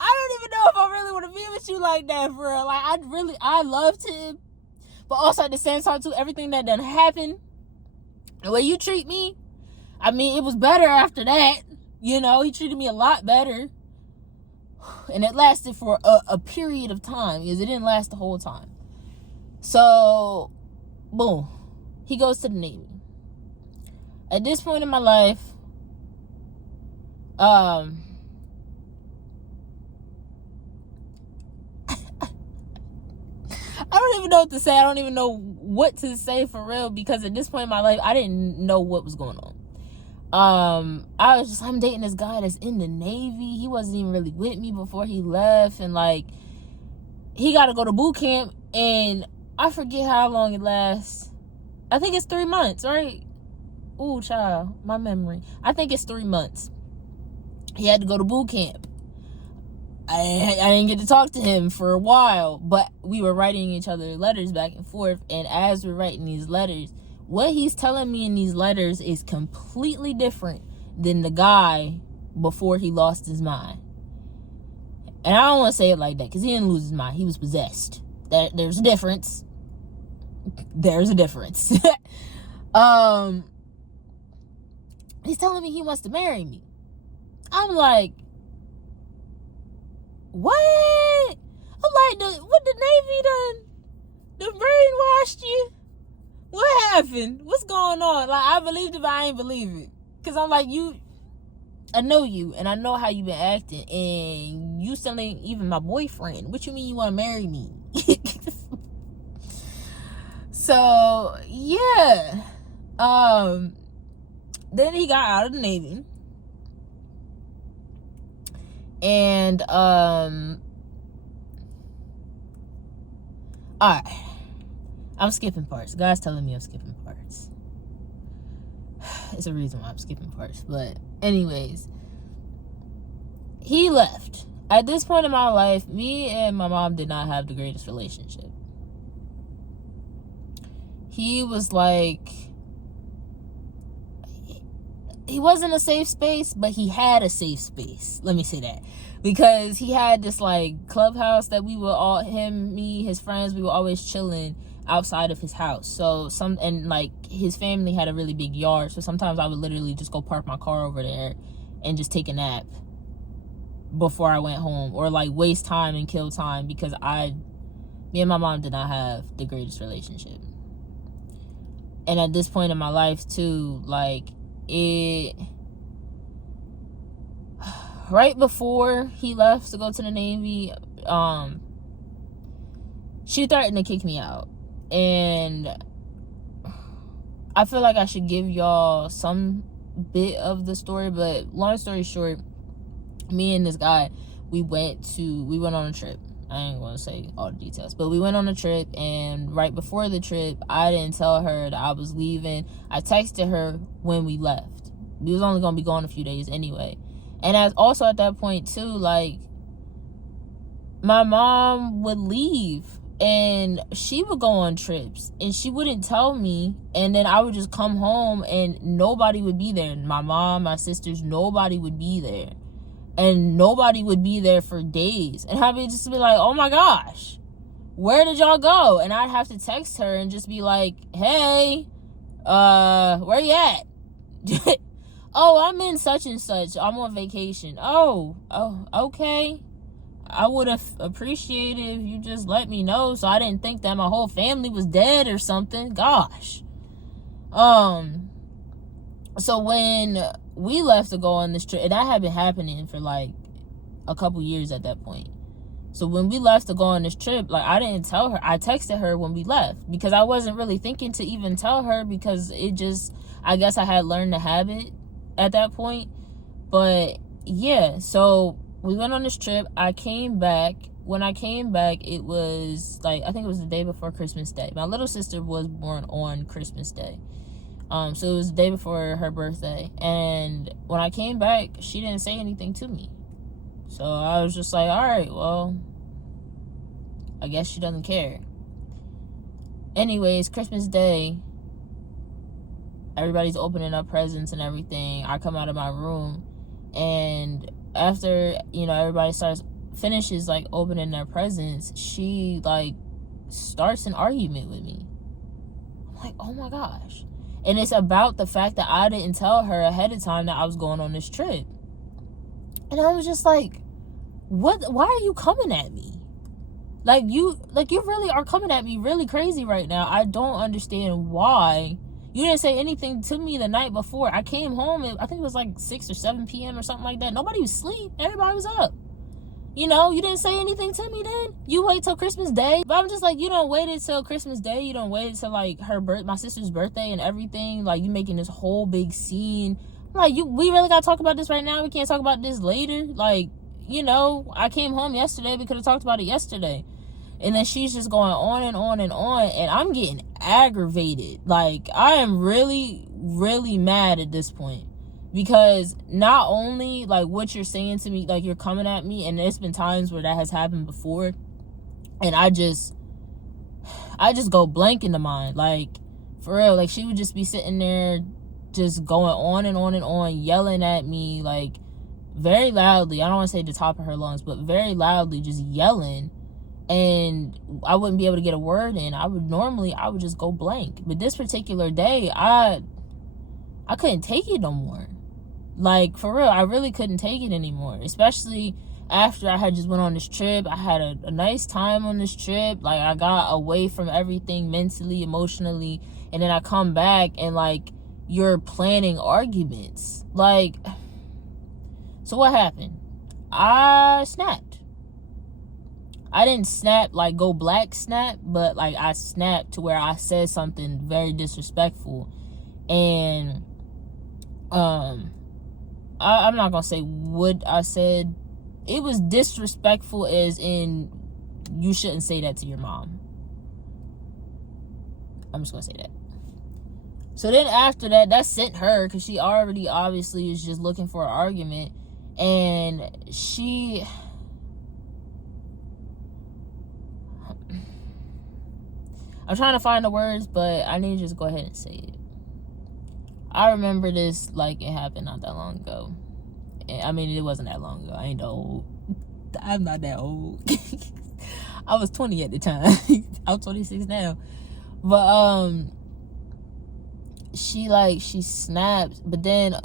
I don't even know if I really want to be with you like that, for real. Like, I loved him, but also at the same time too, everything that done happened, the way you treat me, I mean, it was better after that. You know, he treated me a lot better, and it lasted for a period of time, because it didn't last the whole time. So, boom, he goes to the Navy. At this point in my life, even know what to say. I don't even know what to say for real, because at this point in my life, I didn't know what was going on. I was just, I'm dating this guy that's in the Navy. He wasn't even really with me before he left, and like, he got to go to boot camp, and I forget how long it lasts. I think it's 3 months, right? Ooh, child, my memory. I think it's 3 months. He had to go to boot camp. I didn't get to talk to him for a while, but we were writing each other letters back and forth, and as we're writing these letters, what he's telling me in these letters is completely different than the guy before he lost his mind. And I don't want to say it like that, because he didn't lose his mind. He was possessed. There's a difference. There's a difference. He's telling me he wants to marry me. I'm like, what? I'm like, what the Navy done brainwashed you? What happened? What's going on? Like, I believed it, but I ain't believe it. Because I'm like, I know you, and I know how you been acting, and you still ain't even my boyfriend. What you mean you want to marry me? So, yeah. Then he got out of the Navy. And, alright. I'm skipping parts. God's telling me I'm skipping parts. It's a reason why I'm skipping parts. But anyways, he left. At this point in my life, me and my mom did not have the greatest relationship. He was like, he wasn't a safe space, but he had a safe space. Let me say that. Because he had this like clubhouse that we were all, him, me, his friends, we were always chilling outside of his house. So and like his family had a really big yard. So sometimes I would literally just go park my car over there and just take a nap before I went home, or like waste time and kill time, because me and my mom did not have the greatest relationship. And at this point in my life too, like right before he left to go to the Navy, she threatened to kick me out. And I feel like I should give y'all some bit of the story, but long story short, me and this guy, we went on a trip. I ain't gonna say all the details, but we went on a trip, and right before the trip, I didn't tell her that I was leaving. I texted her when we left. We was only gonna be gone a few days anyway. And also at that point too, like, my mom would leave and she would go on trips and she wouldn't tell me, and then I would just come home and nobody would be there. My mom, my sisters, nobody would be there. And nobody would be there for days. And I would just be like, oh my gosh, where did y'all go? And I'd have to text her and just be like, hey, where you at? Oh, I'm in such and such. I'm on vacation. Oh, okay. I would have appreciated if you just let me know, so I didn't think that my whole family was dead or something. Gosh. So when we left to go on this trip, and that had been happening for like a couple years at that point. So when we left to go on this trip, like, I didn't tell her. I texted her when we left because I wasn't really thinking to even tell her, because it just, I guess I had learned the habit at that point. But yeah, so we went on this trip. I came back. When I came back, it was like, I think it was the day before Christmas Day. My little sister was born on Christmas Day. So it was the day before her birthday. And when I came back, she didn't say anything to me. So I was just like, all right, well, I guess she doesn't care. Anyways, Christmas Day, everybody's opening up presents and everything. I come out of my room, and after, everybody finishes like opening their presents, she like starts an argument with me. I'm like, oh my gosh. And it's about the fact that I didn't tell her ahead of time that I was going on this trip. And I was just like, what? Why are you coming at me? You really are coming at me really crazy right now. I don't understand why. You didn't say anything to me the night before. I came home, and I think it was like 6 or 7 p.m. or something like that. Nobody was asleep. Everybody was up. You know, you didn't say anything to me then. You wait till Christmas Day. But I'm just like, you don't wait until Christmas Day. You don't wait until like my sister's birthday and everything. Like, you making this whole big scene. Like, we really gotta talk about this right now. We can't talk about this later. Like, you know, I came home yesterday. We could have talked about it yesterday. And then she's just going on and on and on. And I'm getting aggravated. Like, I am really, really mad at this point. Because not only, like, what you're saying to me, like, you're coming at me, and there's been times where that has happened before, and I just go blank in the mind. Like, for real, like, she would just be sitting there just going on and on and on, yelling at me, like, very loudly. I don't want to say the top of her lungs, but very loudly, just yelling, and I wouldn't be able to get a word in. I would just go blank. But this particular day, I couldn't take it no more. Like, for real, I really couldn't take it anymore. Especially after I had just went on this trip. I had a nice time on this trip. Like, I got away from everything mentally, emotionally. And then I come back and, like, you're planning arguments. Like, so what happened? I snapped. I didn't snap, like, go black snap. But, like, I snapped to where I said something very disrespectful. And, I'm not gonna say what I said. It was disrespectful, as in, you shouldn't say that to your mom. I'm just gonna say that. So then after that sent her, because she already obviously is just looking for an argument. And I'm trying to find the words, but I need to just go ahead and say it. I remember this like it happened not that long ago. I mean, it wasn't that long ago. I ain't old. I'm not that old. I was 20 at the time. I'm 26 now. But she snapped, but then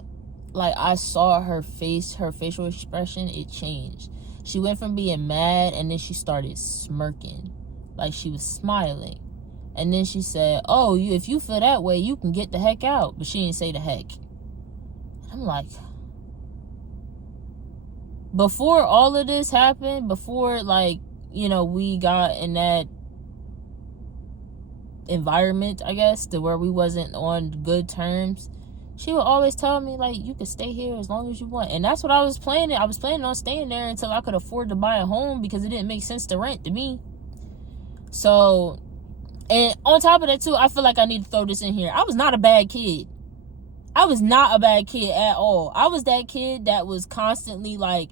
like I saw her facial expression, it changed. She went from being mad, and then she started smirking, like she was smiling. And then she said, oh, if you feel that way, you can get the heck out. But she didn't say the heck. I'm like, before all of this happened, before, like, you know, we got in that environment, I guess, to where we wasn't on good terms, she would always tell me, like, you can stay here as long as you want. And that's what I was planning. I was planning on staying there until I could afford to buy a home, because it didn't make sense to rent to me. So, and on top of that, too, I feel like I need to throw this in here. I was not a bad kid. I was not a bad kid at all. I was that kid that was constantly, like,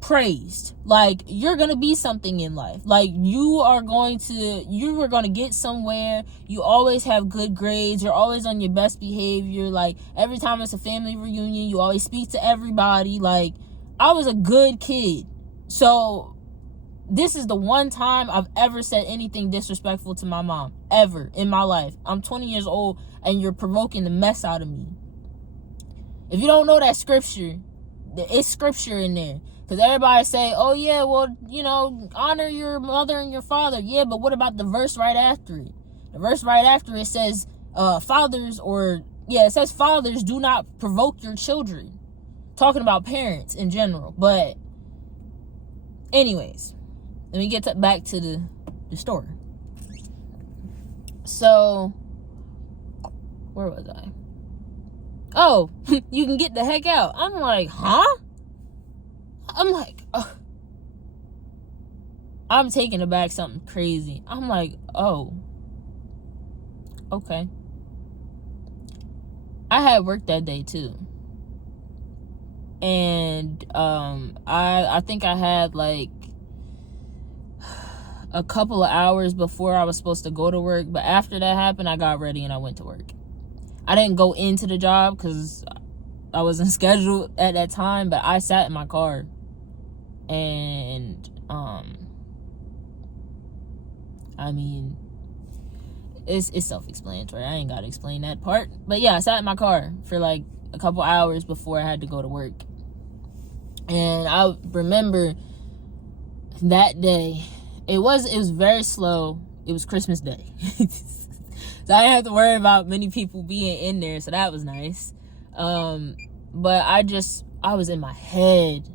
praised. Like, you're gonna be something in life. Like, you are going to get somewhere. You always have good grades. You're always on your best behavior. Like, every time it's a family reunion, you always speak to everybody. Like, I was a good kid. So this is the one time I've ever said anything disrespectful to my mom, ever, in my life. I'm 20 years old, and you're provoking the mess out of me. If you don't know that scripture, it's scripture in there. Because everybody say, oh, yeah, well, you know, honor your mother and your father. Yeah, but what about the verse right after it? The verse right after it says, fathers, do not provoke your children. Talking about parents in general. But anyways, let me get back to the story. So, where was I? Oh, you can get the heck out. I'm like, huh? I'm like, I'm taking it back something crazy. I'm like, oh, okay. I had work that day too. And I think I had like a couple of hours before I was supposed to go to work. But after that happened, I got ready and I went to work. I didn't go into the job because I wasn't scheduled at that time, but I sat in my car. And I mean, it's self-explanatory. I ain't gotta explain that part. But yeah, I sat in my car for like a couple hours before I had to go to work. And I remember that day, it was very slow. It was Christmas Day. So I didn't have to worry about many people being in there, so that was nice. But I was in my head.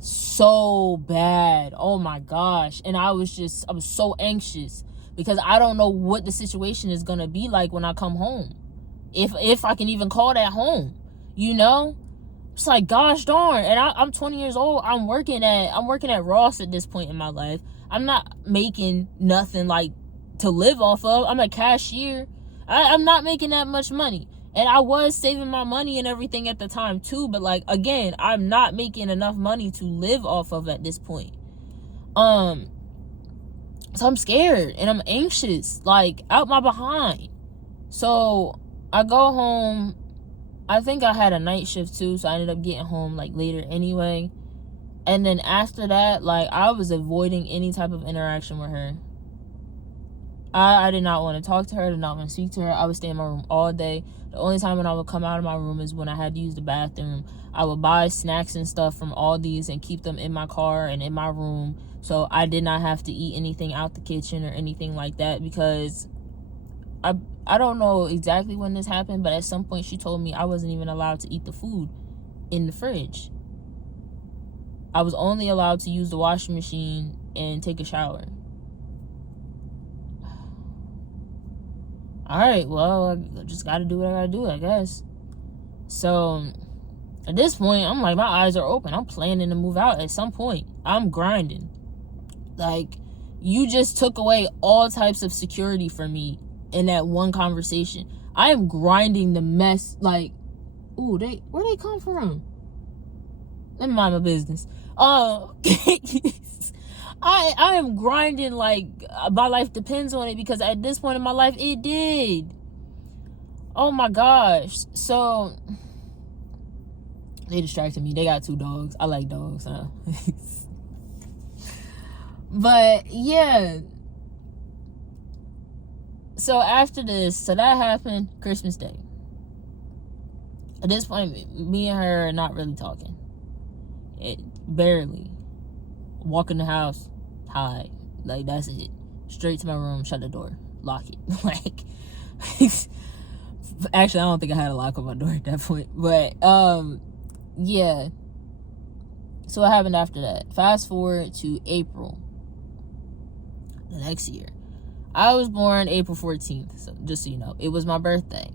so bad. Oh my gosh. And I was so anxious because I don't know what the situation is gonna be like when I come home. If I can even call that home, you know? It's like, gosh darn. And I'm 20 years old. I'm working at Ross at this point in my life. I'm not making nothing like to live off of. I'm a cashier. I'm not making that much money. And I was saving my money and everything at the time too. But like, again, I'm not making enough money to live off of at this point. So I'm scared and I'm anxious, like out my behind. So I go home. I think I had a night shift too, so I ended up getting home like later anyway. And then after that, like, I was avoiding any type of interaction with her. I did not want to talk to her, did not want to speak to her. I would stay in my room all day. The only time when I would come out of my room is when I had to use the bathroom. I would buy snacks and stuff from Aldi's and keep them in my car and in my room, so I did not have to eat anything out the kitchen or anything like that, because I don't know exactly when this happened, but at some point she told me I wasn't even allowed to eat the food in the fridge. I was only allowed to use the washing machine and take a shower. Alright, well, I just gotta do what I gotta do, I guess. So, at this point, I'm like, my eyes are open. I'm planning to move out at some point. I'm grinding. Like, you just took away all types of security from me in that one conversation. I am grinding the mess, like, ooh, where they come from? Let me mind my business. I am grinding like my life depends on it, because at this point in my life, it did. Oh my gosh. So, they distracted me. They got 2 dogs. I like dogs, huh? But, yeah. So, after this, so that happened Christmas Day. At this point, me and her are not really talking. Barely. Walk in the house, hide. Like, that's it. Straight to my room, shut the door, lock it. Like, actually, I don't think I had a lock on my door at that point. But, yeah. So what happened after that? Fast forward to April. The next year. I was born April 14th, so just so you know. It was my birthday.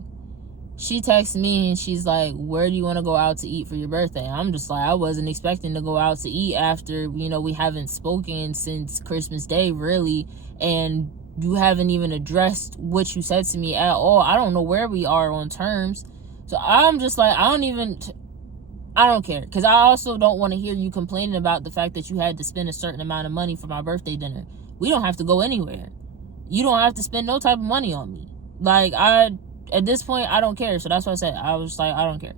She texts me and she's like, where do you want to go out to eat for your birthday? I'm just like, I wasn't expecting to go out to eat after, you know, we haven't spoken since Christmas Day, really. And you haven't even addressed what you said to me at all. I don't know where we are on terms. So I'm just like, I don't care. Because I also don't want to hear you complaining about the fact that you had to spend a certain amount of money for my birthday dinner. We don't have to go anywhere. You don't have to spend no type of money on me. Like, at this point, I don't care. So that's what I said. I was like, I don't care.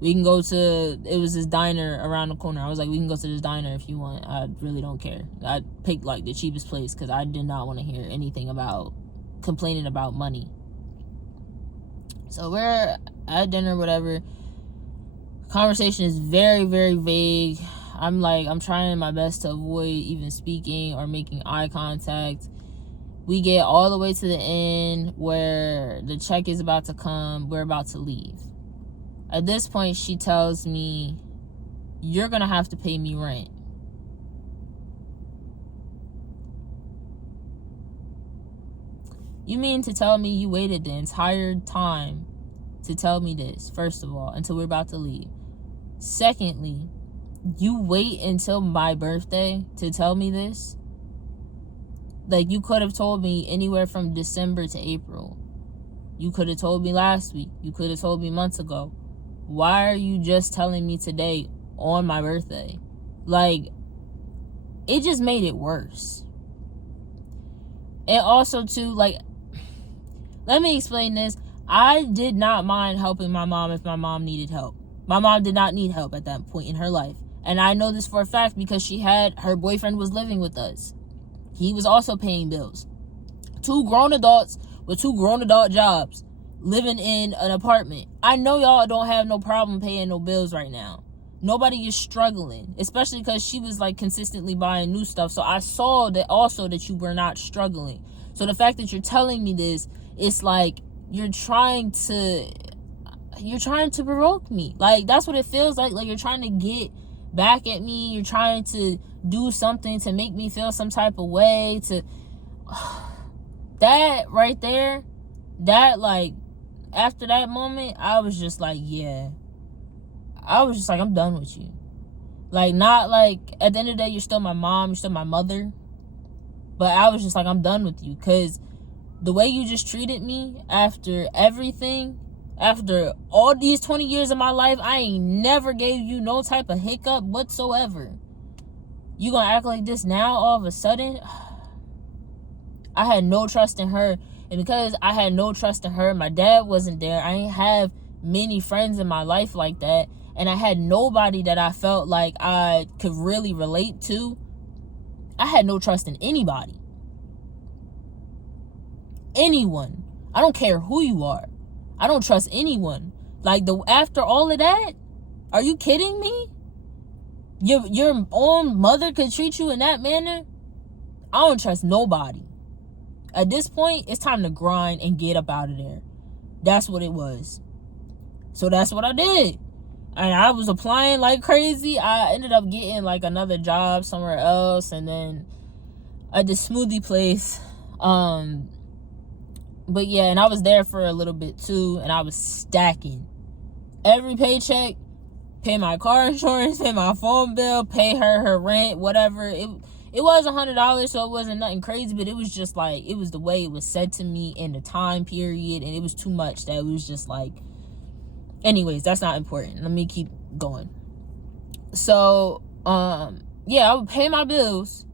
We can go to, it was this diner around the corner. I was like, we can go to this diner if you want. I really don't care. I picked like the cheapest place because I did not want to hear anything about complaining about money. So we're at dinner, whatever. Conversation is very, very vague. I'm trying my best to avoid even speaking or making eye contact. We get all the way to the end where the check is about to come. We're about to leave. At this point, she tells me, you're going to have to pay me rent. You mean to tell me you waited the entire time to tell me this, first of all, until we're about to leave? Secondly, you wait until my birthday to tell me this? Like, you could have told me anywhere from December to April. You could have told me last week. You could have told me months ago. Why are you just telling me today on my birthday? Like, it just made it worse. And also, too, like, let me explain this. I did not mind helping my mom if my mom needed help. My mom did not need help at that point in her life. And I know this for a fact because her boyfriend was living with us. He was also paying bills. 2 grown adults with 2 grown adult jobs living in an apartment. I know y'all don't have no problem paying no bills right now. Nobody is struggling, especially because she was like consistently buying new stuff. So I saw that also that you were not struggling. So the fact that you're telling me this, it's like you're trying to provoke me. Like, that's what it feels like. Like, you're trying to get back at me. You're trying to do something to make me feel some type of way. That right there, that, like, after that moment, I was just like, yeah. I was just like, I'm done with you. Like, not like, at the end of the day, you're still my mom, you're still my mother. But I was just like, I'm done with you. Because the way you just treated me after everything, after all these 20 years of my life, I ain't never gave you no type of hiccup whatsoever. You gonna act like this now all of a sudden? I had no trust in her. And because I had no trust in her, my dad wasn't there. I ain't have many friends in my life like that. And I had nobody that I felt like I could really relate to. I had no trust in anybody. Anyone. I don't care who you are. I don't trust anyone. Like, after all of that, are you kidding me? Your own mother could treat you in that manner? I don't trust nobody. At this point, it's time to grind and get up out of there. That's what it was. So that's what I did. And I was applying like crazy. I ended up getting like another job somewhere else, and then at the smoothie place. But yeah, and I was there for a little bit too, and I was stacking. Every paycheck, pay my car insurance, pay my phone bill, pay her rent, whatever. It was $100, so it wasn't nothing crazy, but it was just like, it was the way it was said to me in the time period, and it was too much that it was just like, anyways, that's not important. Let me keep going. So, yeah, I would pay my bills.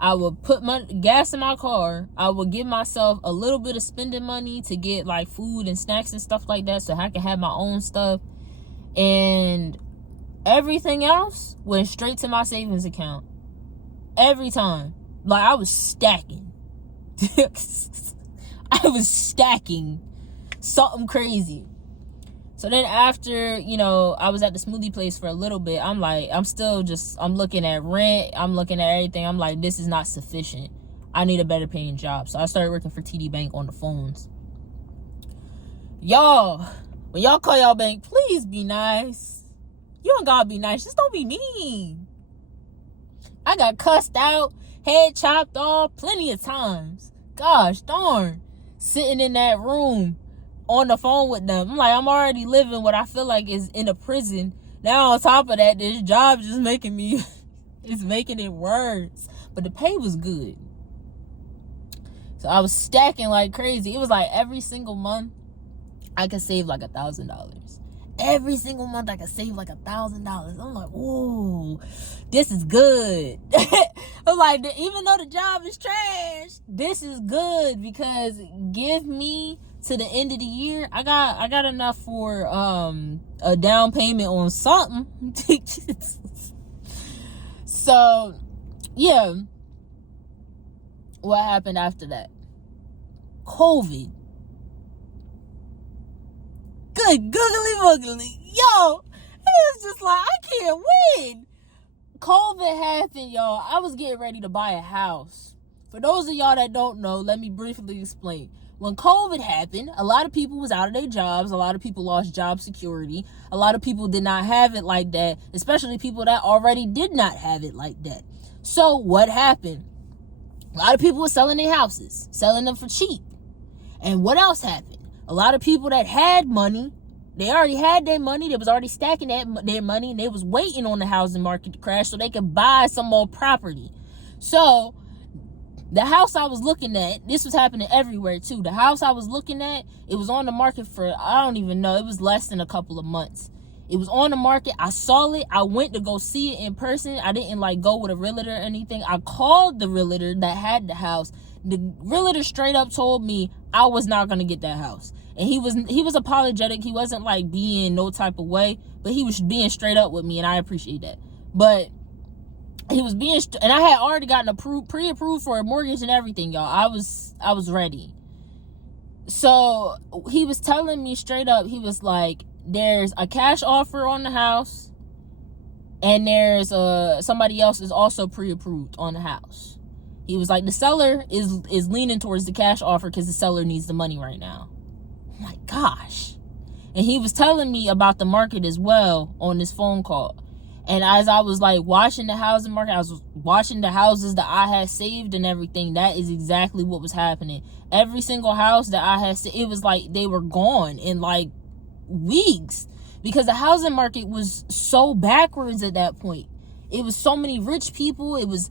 I would put gas in my car. I would give myself a little bit of spending money to get like food and snacks and stuff like that so I could have my own stuff. And everything else went straight to my savings account. Every time. Like, I was stacking. I was stacking something crazy. So then after, I was at the smoothie place for a little bit, I'm like, I'm looking at rent, I'm looking at everything. I'm like, this is not sufficient. I need a better paying job. So I started working for TD Bank on the phones. Y'all, when y'all call y'all bank, please be nice. You don't gotta be nice, just don't be mean. I got cussed out, head chopped off plenty of times. Gosh darn. Sitting in that room on the phone with them. I'm like, I'm already living what I feel like is in a prison. Now on top of that, this job just making it worse. But the pay was good. So I was stacking like crazy. It was like every single month I could save like $1,000. Every single month I could save like $1,000. I'm like, ooh, this is good. I'm like, even though the job is trash, this is good, because give me to the end of the year, I got enough for a down payment on something. So yeah, what happened after that? COVID. Good googly moogly. Yo, it was just like, I can't win. COVID happened, y'all. I was getting ready to buy a house. For those of y'all that don't know, let me briefly explain. When COVID happened, a lot of people was out of their jobs. A lot of people lost job security. A lot of people did not have it like that, especially people that already did not have it like that. So what happened? A lot of people were selling their houses, selling them for cheap. And what else happened? A lot of people that had money, they already had their money. They was already stacking their money, and they was waiting on the housing market to crash so they could buy some more property. So the house I was looking at, this was happening everywhere too. The house I was looking at, it was on the market for, I don't even know, it was less than a couple of months. It was on the market. I saw it. I went to go see it in person. I didn't like go with a realtor or anything. I called the realtor that had the house. The realtor straight up told me I was not going to get that house. And he was apologetic. He wasn't like being no type of way, but he was being straight up with me, and I appreciate that. But he was being, and I had already gotten pre-approved for a mortgage and everything, y'all. I was ready. So he was telling me straight up, he was like, there's a cash offer on the house, and there's somebody else is also pre-approved on the house. He was like, the seller is leaning towards the cash offer because the seller needs the money right now. Oh my gosh. And he was telling me about the market as well on this phone call. And as I was like watching the housing market, I was watching the houses that I had saved and everything. That is exactly what was happening. Every single house that I had saved, it was like they were gone in like weeks, because the housing market was so backwards at that point. It was so many rich people. It was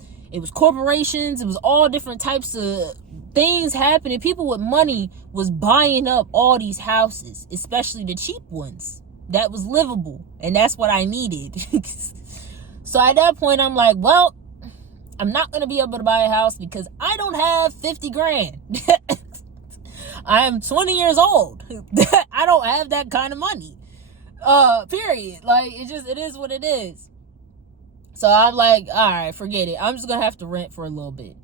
corporations. It was all different types of things happening. People with money was buying up all these houses, especially the cheap ones that was livable, and that's what I needed. So at that point, I'm like, well, I'm not gonna be able to buy a house because I don't have 50 grand. I am 20 years old. I don't have that kind of money. Period. Like, it is what it is. So I'm like, all right, forget it. I'm just gonna have to rent for a little bit.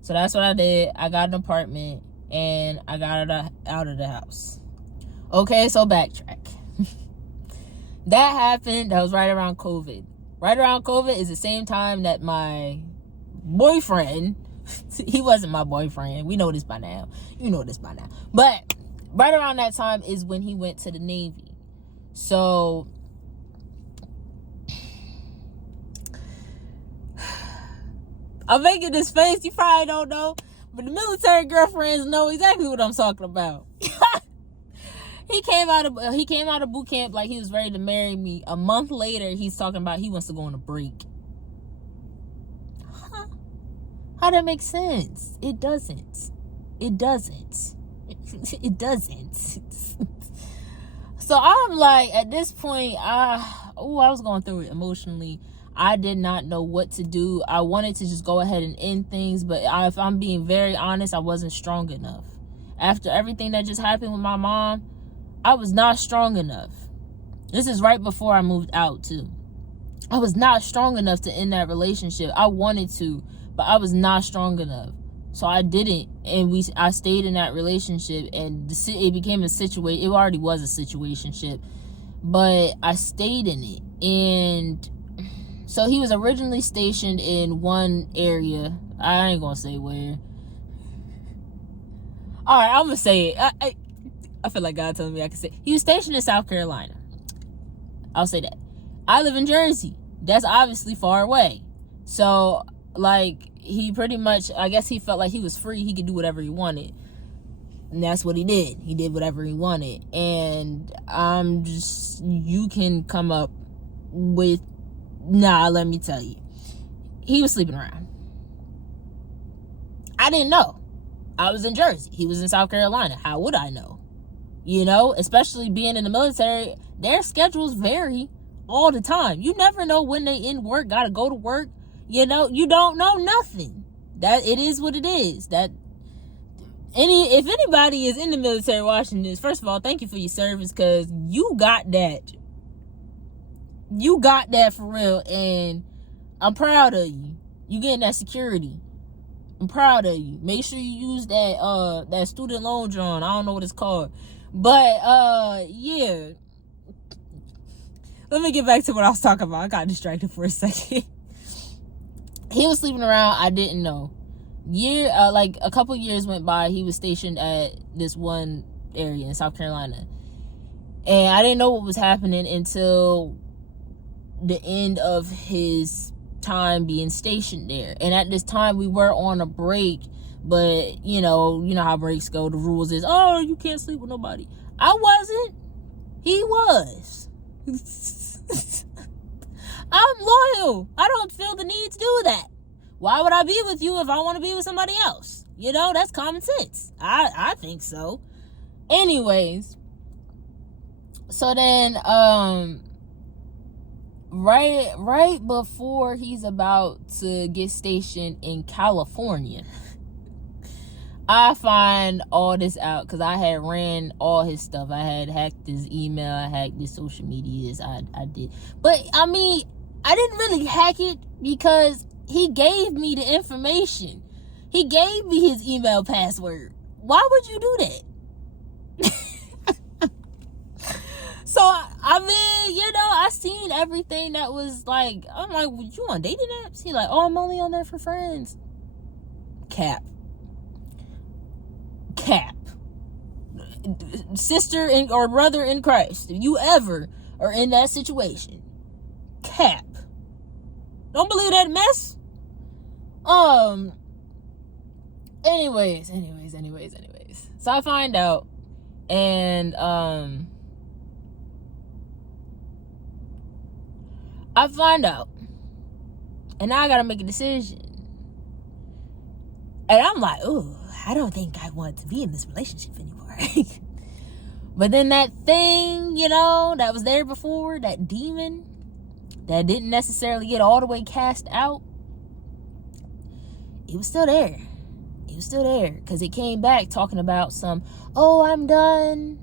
So that's what I did. I got an apartment and I got out of the house. Okay, so backtrack. That happened. That was right around COVID. Right around COVID is the same time that my boyfriend, he wasn't my boyfriend. We know this by now. You know this by now. But right around that time is when he went to the Navy. So I'm making this face. You probably don't know. But the military girlfriends know exactly what I'm talking about. He came out of boot camp like he was ready to marry me. A month later, he's talking about he wants to go on a break. Huh? How that make sense? It doesn't. It doesn't. It doesn't. So I'm like, at this point, I was going through it emotionally. I did not know what to do. I wanted to just go ahead and end things, but if I'm being very honest, I wasn't strong enough. After everything that just happened with my mom, I was not strong enough. This is right before I moved out too. I was not strong enough to end that relationship. I wanted to, but I was not strong enough. So I didn't, and I stayed in that relationship, and it became a situation. It already was a situationship, but I stayed in it. And so he was originally stationed in one area. I ain't gonna say where. All right, I'm gonna say it. I feel like God telling me I can say it. He was stationed in South Carolina. I'll say that. I live in Jersey. That's obviously far away. So, like, he pretty much, I guess he felt like he was free. He could do whatever he wanted. And that's what he did. He did whatever he wanted. And you can come up with, let me tell you. He was sleeping around. I didn't know. I was in Jersey. He was in South Carolina. How would I know? You know, especially being in the military, their schedules vary all the time. You never know when they end work, gotta go to work. You know, you don't know nothing. That it is what it is. If anybody is in the military watching this, first of all, thank you for your service, because you got that. You got that for real, and I'm proud of you. You getting that security. I'm proud of you. Make sure you use that student loan drawing. I don't know what it's called. But yeah. Let me get back to what I was talking about. I got distracted for a second. He was sleeping around. I didn't know. Like a couple years went by. He was stationed at this one area in South Carolina, and I didn't know what was happening until the end of his time being stationed there. And at this time, we were on a break. But, you know how breaks go. The rules is, oh, you can't sleep with nobody. I wasn't. He was. I'm loyal. I don't feel the need to do that. Why would I be with you if I want to be with somebody else? You know, that's common sense. I think so. Anyways. So then, right before he's about to get stationed in California, I find all this out because I had ran all his stuff. I had hacked his email. I hacked his social medias. I did. But, I mean, I didn't really hack it because he gave me the information. He gave me his email password. Why would you do that? So, I mean, I seen everything that was like, I'm like, well, you on dating apps? He like, oh, I'm only on there for friends. Cap. Sister or brother in Christ, if you ever are in that situation, cap. Don't believe that mess. Anyways. So I find out, and and now I gotta make a decision. And I'm like, ooh, I don't think I want to be in this relationship anymore. But then that thing, you know, that was there before, that demon that didn't necessarily get all the way cast out, it was still there. It was still there, because it came back talking about oh, I'm done.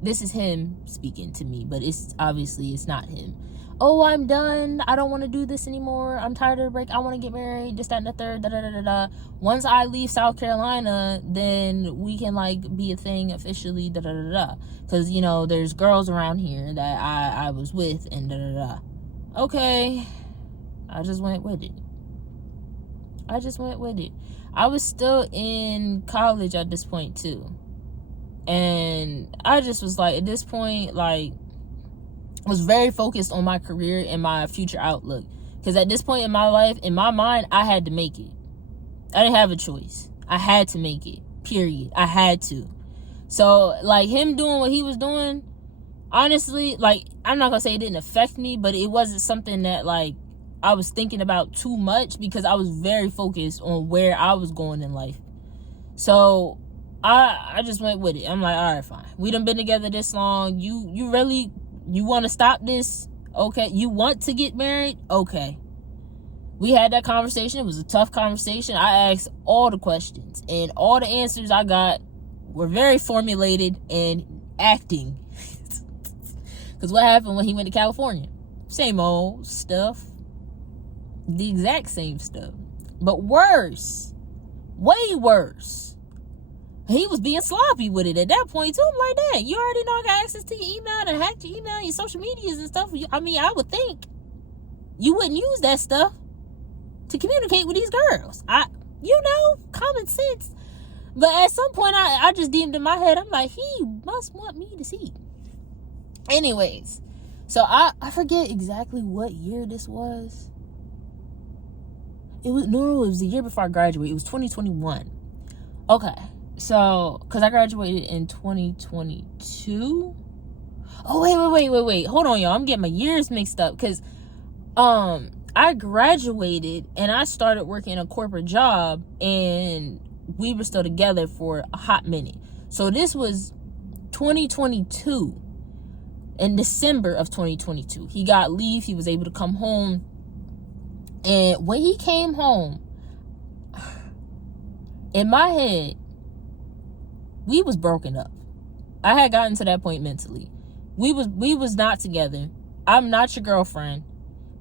This is him speaking to me, but it's not him. Oh, I'm done. I don't want to do this anymore. I'm tired of the break. I want to get married. This, that, and the third. Da, da, da, da, da. Once I leave South Carolina, then we can like be a thing officially. Da, da, da, da. Because, you know, there's girls around here that I was with, and da, da, da. Okay. I just went with it. I was still in college at this point too. And I just was like, at this point, like, was very focused on my career and my future outlook. Because at this point in my life, in my mind, I had to make it. I didn't have a choice. I had to make it. Period. I had to. So, like, him doing what he was doing, honestly, like, I'm not going to say it didn't affect me, but it wasn't something that, like, I was thinking about too much, because I was very focused on where I was going in life. So, I just went with it. I'm like, all right, fine. We done been together this long. You really... You want to stop this? Okay. You want to get married? Okay. We had that conversation. It was a tough conversation. I asked all the questions, and all the answers I got were very formulated and acting. Because what happened when he went to California? Same old stuff. The exact same stuff. But worse. Way worse. He was being sloppy with it at that point too. I'm like, that you already know I got access to your email and hacked your email, your social medias and stuff. I mean, I would think you wouldn't use that stuff to communicate with these girls. Common sense. But at some point, I just deemed in my head, I'm like, he must want me to see. Anyways, so I forget exactly what year this was. It was the year before I graduated. It was 2021. Okay. So, because I graduated in 2022. Oh, wait. Hold on, y'all. I'm getting my years mixed up. Because I graduated and I started working a corporate job, and we were still together for a hot minute. So, this was 2022. In December of 2022. He got leave. He was able to come home. And when he came home, in my head, we was broken up. I had gotten to that point mentally. We was not together. I'm not your girlfriend.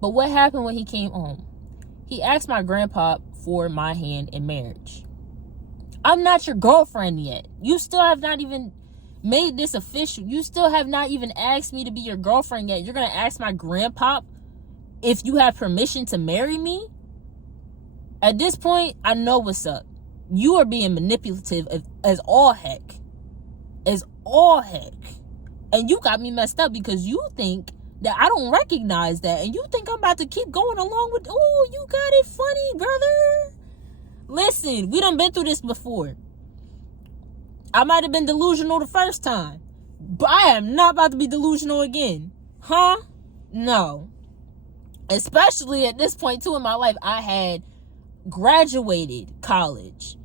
But what happened when he came home? He asked my grandpa for my hand in marriage. I'm not your girlfriend yet. You still have not even made this official. You still have not even asked me to be your girlfriend yet. You're going to ask my grandpa if you have permission to marry me? At this point, I know what's up. You are being manipulative as all heck. As all heck. And you got me messed up because you think that I don't recognize that. And you think I'm about to keep going along with, oh, you got it funny, brother. Listen, we done been through this before. I might have been delusional the first time, but I am not about to be delusional again. Huh? No. Especially at this point, too, in my life, I had graduated college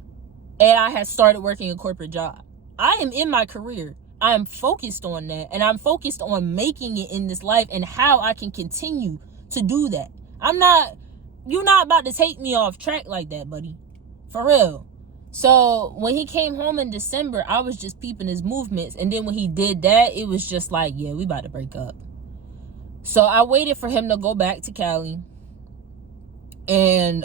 and I had started working a corporate job. I am in my career. I am focused on that, and I'm focused on making it in this life and how I can continue to do that. You're not about to take me off track like that, buddy. For real. So when he came home in December, I was just peeping his movements. And then when he did that, it was just like, yeah, we about to break up. So I waited for him to go back to Cali. And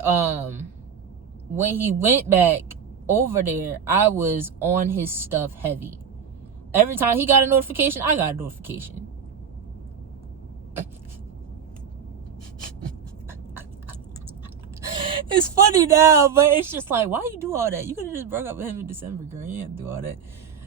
when he went back over there, I was on his stuff heavy. Every time he got a notification, I got a notification. It's funny now, but it's just like, why you do all that? You could have just broke up with him in December, girl. You didn't do all that.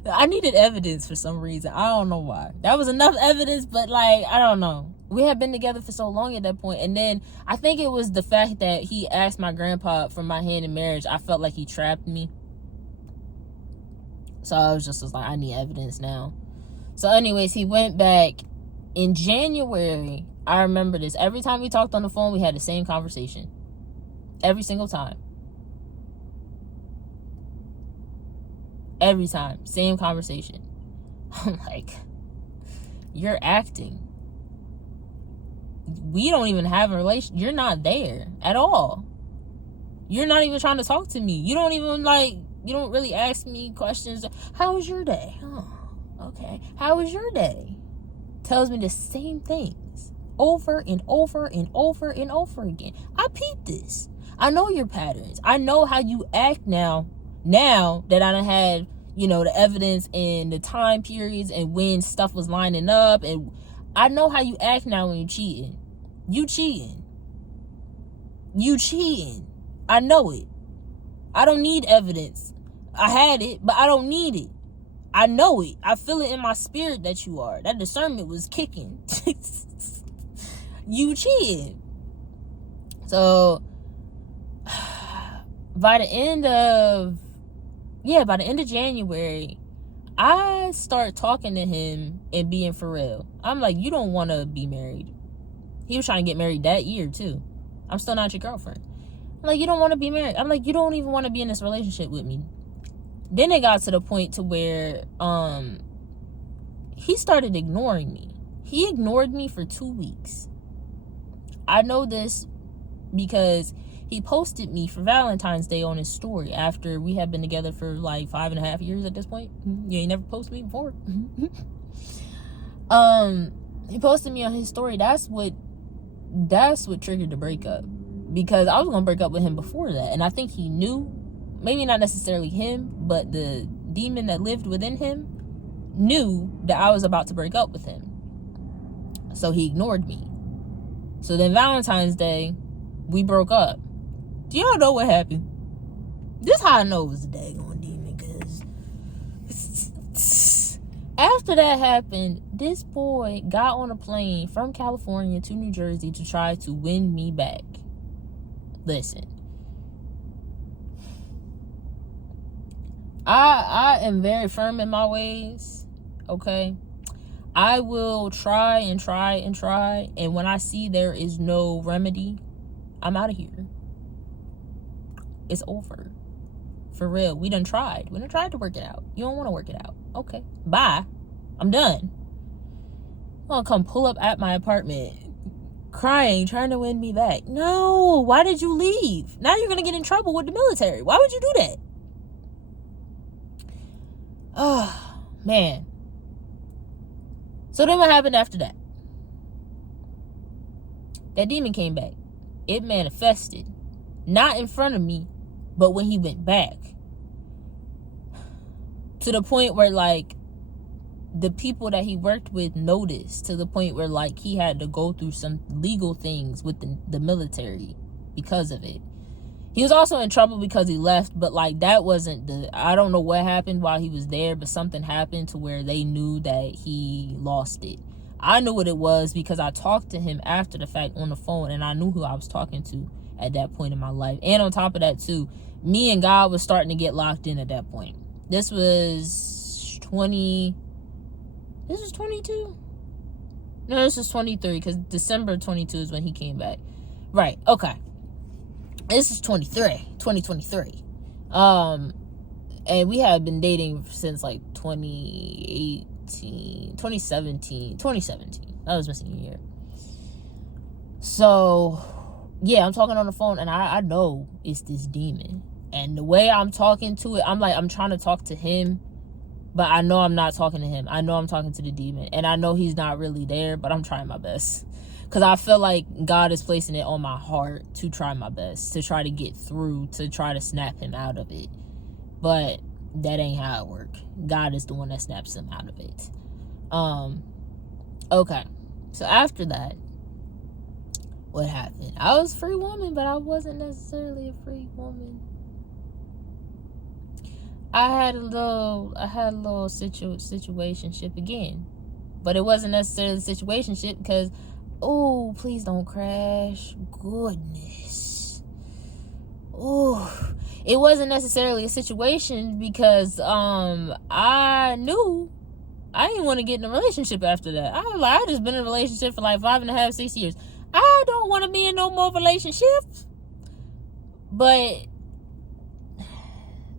I needed evidence for some reason. I don't know why. That was enough evidence, but like, I don't know. We had been together for so long at that point. And then I think it was the fact that he asked my grandpa for my hand in marriage. I felt like he trapped me. So I was like, I need evidence now. So anyways, he went back in January. I remember this. Every time we talked on the phone, we had the same conversation. Every single time. Every time. Same conversation. I'm like, you're acting. We don't even have a relation. You're not there at all. You're not even trying to talk to me. You don't even you don't really ask me questions. How was your day? Oh, okay. How was your day? Tells me the same things over and over and over and over again. I peeped this. I know your patterns. I know how you act now that I done had, the evidence and the time periods and when stuff was lining up. And I know how you act now when you're cheating. You cheating. I know it. I don't need evidence. I had it, but I don't need it. I know it. I feel it in my spirit that you are. That discernment was kicking. You cheating. So by the end of January, I start talking to him and being for real. I'm like, you don't want to be married. He was trying to get married that year too. I'm still not your girlfriend. I'm like, you don't want to be married. I'm like, you don't even want to be in this relationship with me. Then it got to the point to where he started ignoring me. He ignored me for 2 weeks. I know this because he posted me for Valentine's Day on his story after we had been together for like 5.5 years at this point. You ain't never posted me before. He posted me on his story. That's what triggered the breakup, because I was gonna break up with him before that, and I think he knew. Maybe not necessarily him, but the demon that lived within him knew that I was about to break up with him. So he ignored me. So then Valentine's Day, we broke up. Do y'all know what happened? This is how I know it was a daggone demon, because after that happened, this boy got on a plane from California to New Jersey to try to win me back. Listen. I am very firm in my ways, okay? I will try and try and try, and when I see there is no remedy, I'm out of here. It's over. For real. We done tried. We done tried to work it out. You don't want to work it out. Okay. Bye. I'm done. I'm gonna come pull up at my apartment crying, trying to win me back. No. Why did you leave? Now you're gonna get in trouble with the military. Why would you do that? Oh, man. So then what happened after that? That demon came back. It manifested. Not in front of me, but when he went back. To the point where, the people that he worked with noticed. To the point where, he had to go through some legal things with the military because of it. He was also in trouble because he left, but that wasn't I don't know what happened while he was there, but something happened to where they knew that he lost it. I knew what it was because I talked to him after the fact on the phone, and I knew who I was talking to at that point in my life. And on top of that too, me and God was starting to get locked in at that point. This was 22? No, this was 23, because December 22 is when he came back. Right, okay. This is 2023. And we had been dating since 2017. That was my senior year. So, yeah, I'm talking on the phone, and I know it's this demon. And the way I'm talking to it, I'm trying to talk to him, but I know I'm not talking to him. I know I'm talking to the demon, and I know he's not really there, but I'm trying my best. Because I feel like God is placing it on my heart to try my best, to try to get through, to try to snap him out of it. But that ain't how it works. God is the one that snaps him out of it. Okay. So after that, what happened? I was a free woman, but I wasn't necessarily a free woman. I had a little situationship again, but it wasn't necessarily a situationship because, oh, please don't crash. Goodness. Oh, it wasn't necessarily a situation because I knew I didn't want to get in a relationship after that. I was like, I just been in a relationship for like 5.5, 6 years. I don't want to be in no more relationships. But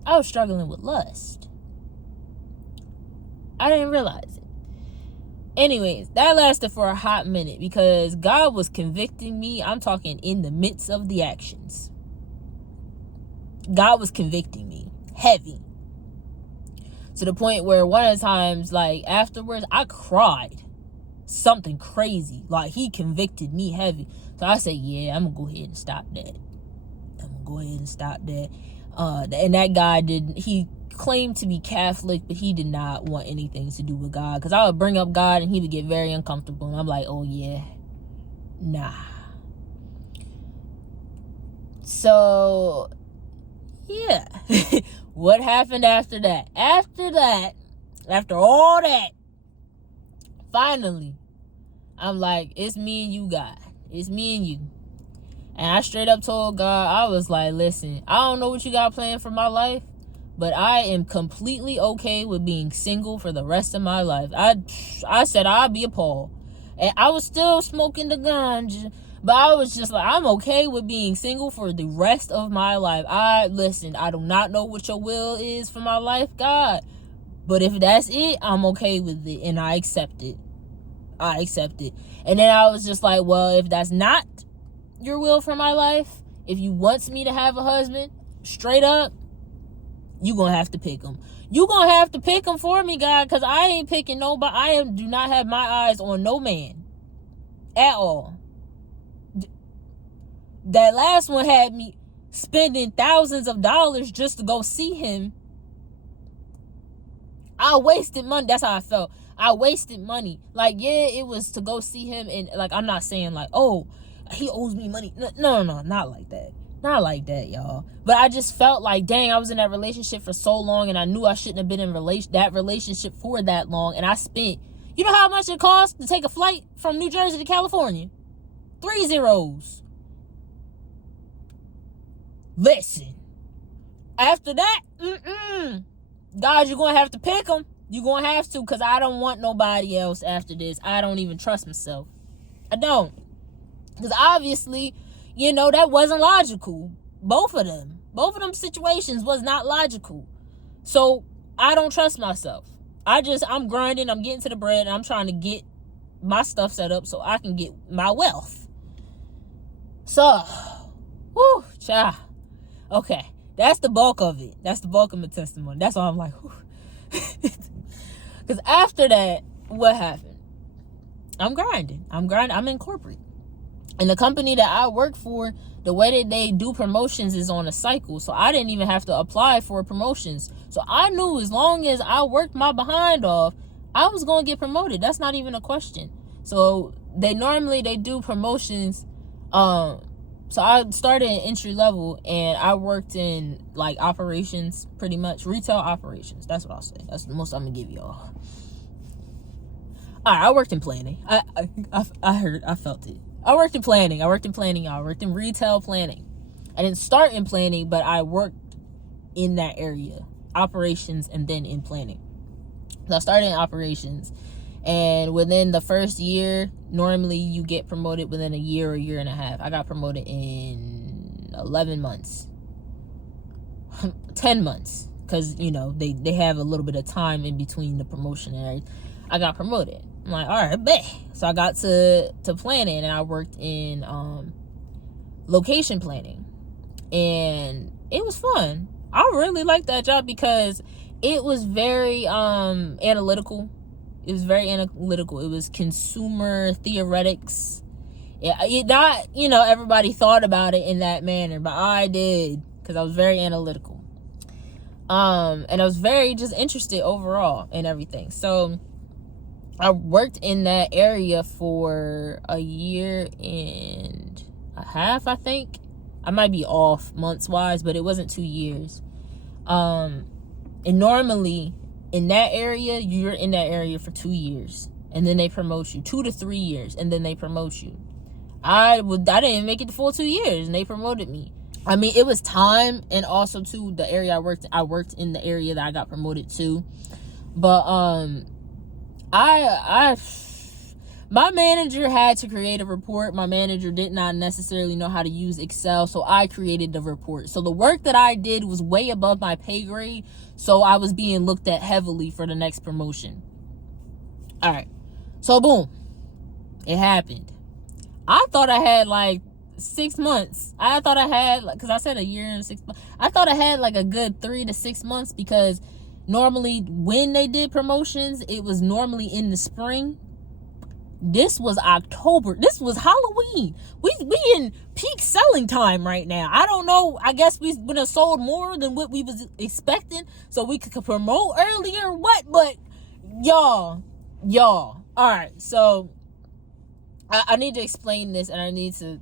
I was struggling with lust. I didn't realize it. Anyways, that lasted for a hot minute because God was convicting me. I'm talking in the midst of the actions. God was convicting me heavy. To the point where one of the times, like afterwards, I cried. Something crazy. Like he convicted me heavy. So I said, yeah, I'm going to go ahead and stop that. And that guy he claimed to be Catholic, but he did not want anything to do with God. Because I would bring up God and he would get very uncomfortable. And I'm like, oh yeah, nah. So, yeah. What happened after that? After all that, finally, I'm like, it's me and you, God. It's me and you. And I straight up told God, I was like, listen, I don't know what you got planned for my life, but I am completely okay with being single for the rest of my life. I said I'd be appalled. And I was still smoking the ganja, but I was just like, I'm okay with being single for the rest of my life. I do not know what your will is for my life, God. But if that's it, I'm okay with it, and I accept it. And then I was just like, well, if that's not your will for my life, if you want me to have a husband, straight up, you gonna have to pick him. You gonna have to pick him for me, God, because I ain't picking nobody. Do not have my eyes on no man at all. That last one had me spending thousands of dollars just to go see him. I wasted money. That's how I felt. I wasted money. Like, yeah, it was to go see him, and like, I'm not saying like, oh, he owes me money. No, not like that. Not like that, y'all. But I just felt like, dang, I was in that relationship for so long, and I knew I shouldn't have been in that relationship for that long. And I spent, you know how much it costs to take a flight from New Jersey to California? 3 zeros. Listen. After that, God, you're going to have to pick them. You're going to have to, because I don't want nobody else after this. I don't even trust myself. I don't. Because obviously, you know, that wasn't logical. Both of them situations was not logical. So I don't trust myself. I'm grinding. I'm getting to the bread. And I'm trying to get my stuff set up so I can get my wealth. So, whoo, child. Okay. That's the bulk of it. That's the bulk of my testimony. That's why I'm like, because after that, what happened? I'm grinding. I'm in corporate. And the company that I work for, the way that they do promotions is on a cycle. So I didn't even have to apply for promotions. So I knew as long as I worked my behind off, I was going to get promoted. That's not even a question. So they do promotions. So I started in entry level, and I worked in like operations, pretty much retail operations. That's what I'll say. That's the most I'm gonna give y'all. All right, I worked in planning. I felt it. I worked in planning, y'all. I worked in retail planning. I didn't start in planning, but I worked in that area, operations, and then in planning. So I started in operations, and within the first year, normally you get promoted within a year or year and a half. I got promoted in 11 months. 10 months. Because, you know, they have a little bit of time in between the promotion and everything. I got promoted. I'm like, all right, bet. So I got to planning, and I worked in location planning. And it was fun. I really liked that job because it was very analytical. It was very analytical. It was consumer theoretics. Yeah, not, you know, everybody thought about it in that manner, but I did, because I was very analytical. And I was very just interested overall in everything. So I worked in that area for a year and a half, I think. I might be off months wise, but it wasn't 2 years. And normally in that area, you're in that area for 2 years, and then they promote you. 2 to 3 years, and then they promote you. I didn't make it the full 2 years, and they promoted me. I mean, it was time, and also too, the area I worked in the area that I got promoted to. But my manager had to create a report. My manager did not necessarily know how to use Excel, so I created the report. So the work that I did was way above my pay grade, so I was being looked at heavily for the next promotion. All right, so boom, it happened. I thought I had like 6 months. I thought I had, because I said a year and 6 months. I thought I had like a good 3 to 6 months, because normally when they did promotions, it was normally in the spring. This was October. This was Halloween. We in peak selling time right now. I don't know. I guess we would have sold more than what we was expecting, so we could promote earlier or what. But y'all. All right. So I need to explain this, and I need to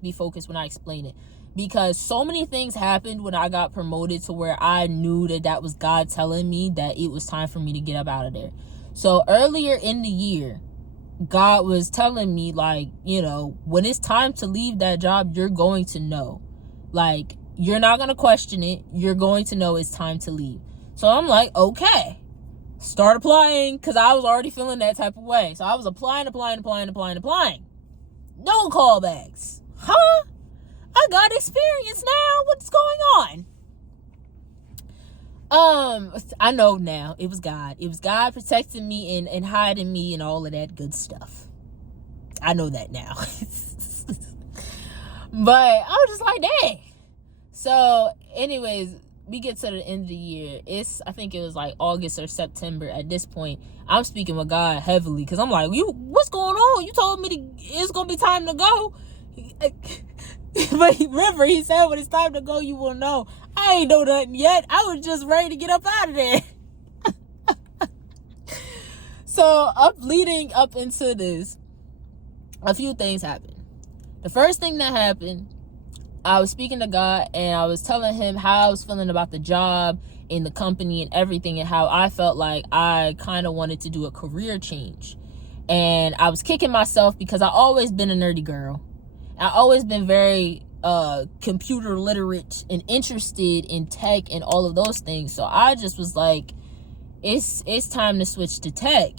be focused when I explain it, because so many things happened when I got promoted to where I knew that was God telling me that it was time for me to get up out of there. So earlier in the year, God was telling me, like, you know, when it's time to leave that job, you're going to know. Like, you're not going to question it. You're going to know it's time to leave. So I'm like, okay. Start applying, because I was already feeling that type of way. So I was applying. No callbacks. Huh? I got experience now. What's going on? I know now. It was God. It was God protecting me and hiding me and all of that good stuff. I know that now. But I was just like, dang. So, anyways, we get to the end of the year. I think it was like August or September at this point. I'm speaking with God heavily, because I'm like, what's going on? You told me it's going to be time to go. But remember, he said when it's time to go, you will know. I ain't know nothing yet. I was just ready to get up out of there. So, leading up into this, a few things happened. The first thing that happened, I was speaking to God, and I was telling him how I was feeling about the job and the company and everything, and how I felt like I kind of wanted to do a career change. And I was kicking myself because I always been a nerdy girl. I always been very computer literate and interested in tech and all of those things. So I just was like, it's time to switch to tech.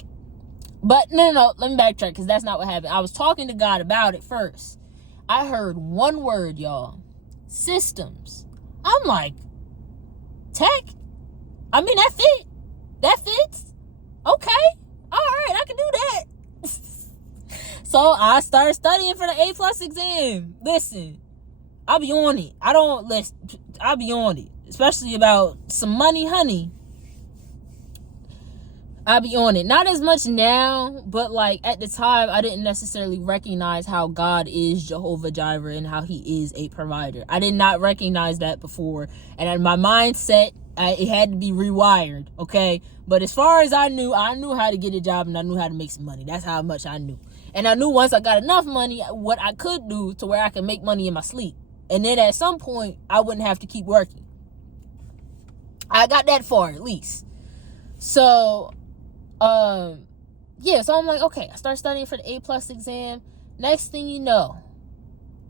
But no, let me backtrack, because that's not what happened. I was talking to God about it first. I heard one word, y'all. Systems. I'm like, tech? I mean, that fits. Okay. All right, I can do that. So I started studying for the A+ exam. Listen, I'll be on it. I'll be on it. Especially about some money, honey. I'll be on it. Not as much now, but like at the time, I didn't necessarily recognize how God is Jehovah Jireh and how he is a provider. I did not recognize that before. And in my mindset, it had to be rewired, okay? But as far as I knew how to get a job, and I knew how to make some money. That's how much I knew. And I knew once I got enough money, what I could do to where I could make money in my sleep. And then at some point, I wouldn't have to keep working. I got that far, at least. So, so I'm like, okay, I start studying for the A+ exam. Next thing you know,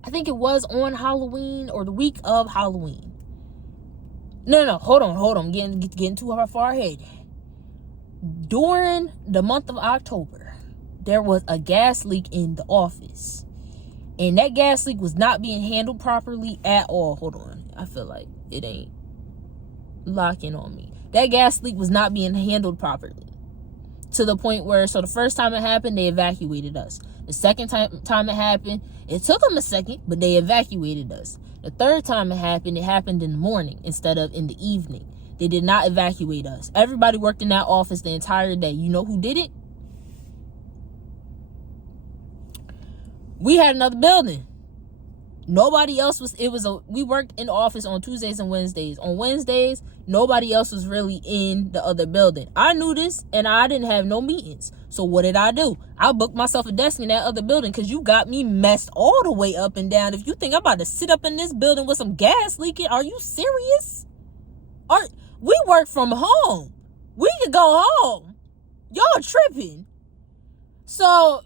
I think it was on Halloween or the week of Halloween. No, hold on. Getting too far ahead. During the month of October, there was a gas leak in the office. And that gas leak was not being handled properly at all. Hold on. I feel like it ain't locking on me. That gas leak was not being handled properly. To the point where, so the first time it happened, they evacuated us. The second time it happened, it took them a second, but they evacuated us. The third time it happened in the morning instead of in the evening. They did not evacuate us. Everybody worked in that office the entire day. You know who did it? We had another building. Nobody else was, we worked in the office on Tuesdays and Wednesdays. On Wednesdays, nobody else was really in the other building. I knew this, and I didn't have no meetings. So what did I do? I booked myself a desk in that other building, because you got me messed all the way up and down. If you think I'm about to sit up in this building with some gas leaking, are you serious? We work from home. We could go home. Y'all tripping. So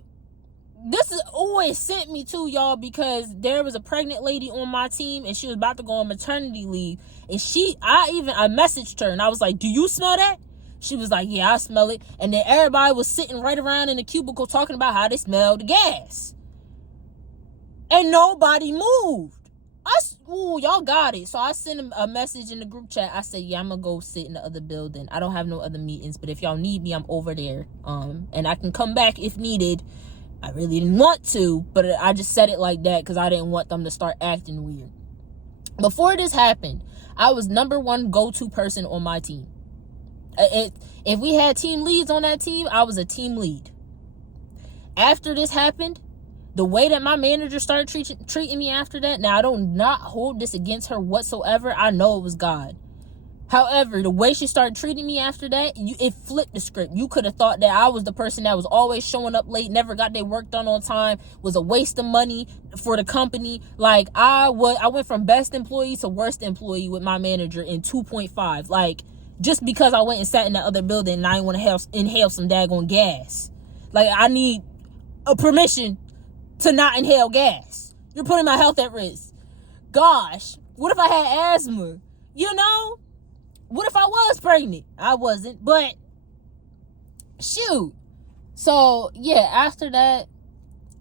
this is always sent me to y'all because there was a pregnant lady on my team and she was about to go on maternity leave. And I messaged her and I was like, do you smell that? She was like, yeah, I smell it. And then everybody was sitting right around in the cubicle talking about how they smelled the gas. And nobody moved. Y'all got it. So I sent a message in the group chat. I said, yeah, I'm gonna go sit in the other building. I don't have no other meetings, but if y'all need me, I'm over there. And I can come back if needed. I really didn't want to, but I just said it like that because I didn't want them to start acting weird. Before this happened, I was number one go-to person on my team. If we had team leads on that team, I was a team lead. After this happened, the way that my manager started treating me after that, now I don't not hold this against her whatsoever. I know it was God. However, the way she started treating me after that, it flipped the script. You could have thought that I was the person that was always showing up late, never got their work done on time, was a waste of money for the company. Like, I went from best employee to worst employee with my manager in 2.5. Like, just because I went and sat in the other building and I didn't want to inhale some daggone gas. Like, I need a permission to not inhale gas. You're putting my health at risk. Gosh, what if I had asthma? You know? What if I was pregnant? I wasn't, but shoot. So, yeah, after that,